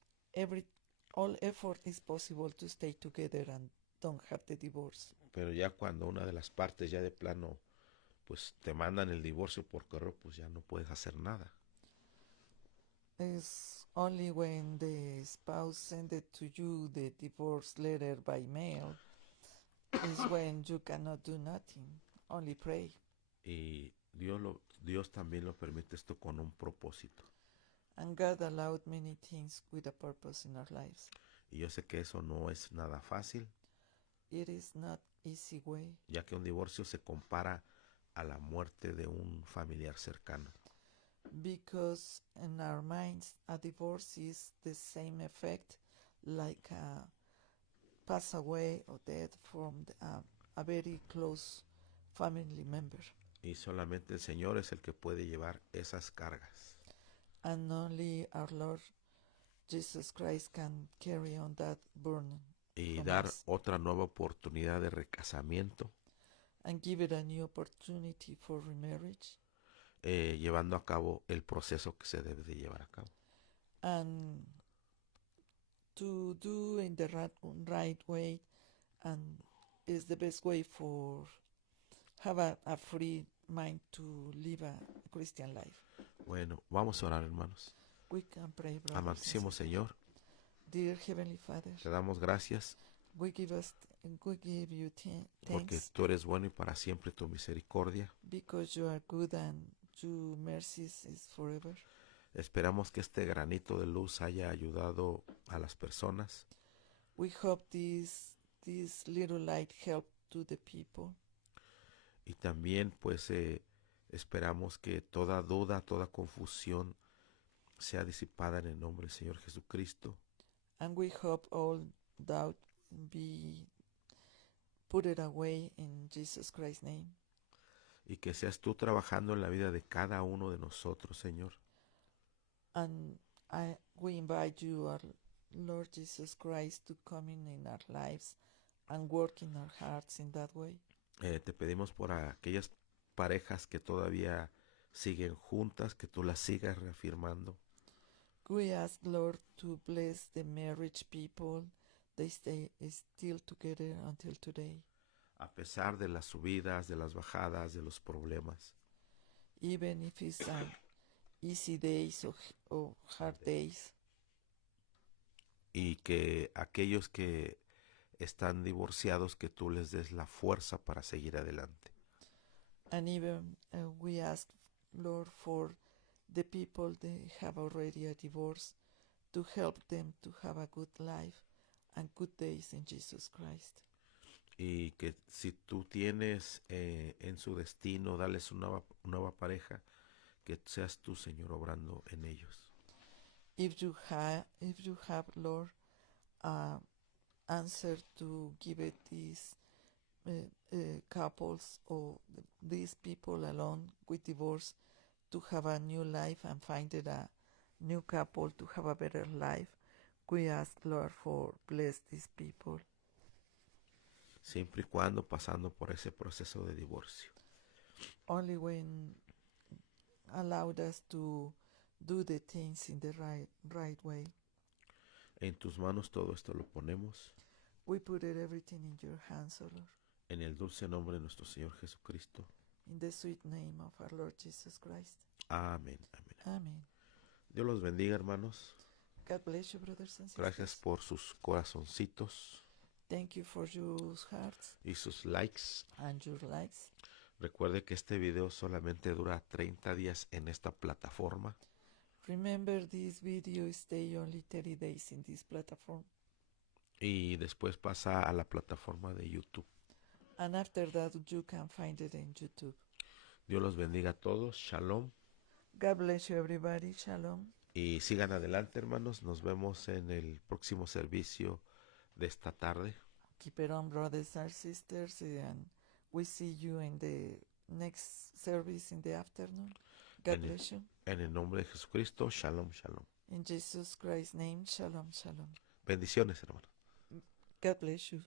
all effort is possible to stay together and don't have the divorce. Pero ya cuando una de las partes ya de plano pues te mandan el divorcio por correo, pues ya no puedes hacer nada. It's only when the spouse send it to you the divorce letter by mail is when you cannot do nothing, only pray. Y Dios también lo permite esto con un propósito. And God allowed many things with a purpose in our lives. Y yo sé que eso no es nada fácil, It is not easy way, ya que un divorcio se compara a la muerte de un familiar cercano. because in our minds a divorce is the same effect like a pass away or death from a very close family member. Y solamente el Señor es el que puede llevar esas cargas. And only our Lord Jesus Christ can carry on that burden Y from dar us otra nueva oportunidad de recasamiento, and give it a new opportunity for remarriage llevando a cabo el proceso que se debe de llevar a cabo. and to do in the right way, and is the best way for have a free mind to live a Christian life. Bueno, vamos a orar, hermanos. We can pray, brothers and Amantísimo sisters. Señor, Dear Heavenly Father, te damos gracias we give you porque thanks tú eres bueno y para siempre tu misericordia. because you are good and your mercies is forever. Esperamos que este granito de luz haya ayudado a las personas We hope this little light help to the people, y también pues esperamos que toda duda, toda confusión sea disipada en el nombre del Señor Jesucristo. and we hope all doubt be put it away in Jesus Christ's name. Y que seas tú trabajando en la vida de cada uno de nosotros, Señor. And we invite you, our Lord Jesus Christ, to come in our lives and work in our hearts in that way. Te pedimos por aquellas parejas que todavía siguen juntas, que tú las sigas reafirmando. We ask, Lord, to bless the marriage people. They stay still together until today. A pesar de las subidas, de las bajadas, de los problemas. Even if it's easy days or hard days. Y que aquellos que están divorciados, que tú les des la fuerza para seguir adelante. And even we ask, Lord, for the people that have already a divorce, to help them to have a good life and good days in Jesus Christ. Y que si tú tienes en su destino, darles una nueva pareja, que seas tú, Señor, obrando en ellos. If you have, Lord, answer to give it these couples or these people alone with divorce to have a new life and find it a new couple to have a better life, we ask, Lord, for bless these people. Siempre y cuando pasando por ese proceso de divorcio. Only when allowed us to do the things in the right way. En tus manos todo esto lo ponemos. We put everything in your hands, O Lord. En el dulce nombre de nuestro Señor Jesucristo. In the sweet name of our Lord Jesus Christ. Amén, amén. Amen. Dios los bendiga, hermanos. God bless you, brothers and sisters. Gracias por sus corazoncitos Thank you for your hearts y sus likes. and your likes. Recuerde que este video solamente dura 30 días en esta plataforma. Remember, this video stay only 30 days in this platform. Y después pasa a la plataforma de YouTube. And after that, you can find it in YouTube. Dios los bendiga a todos. Shalom. God bless you, everybody. Shalom. Y sigan adelante, hermanos. Nos vemos en el próximo servicio de esta tarde. Keep it on, brothers and sisters, and we see you in the next service in the afternoon. God bless you. En el nombre de Jesucristo, shalom, shalom. In Jesus Christ's name, shalom, shalom. Bendiciones, hermano. God bless you.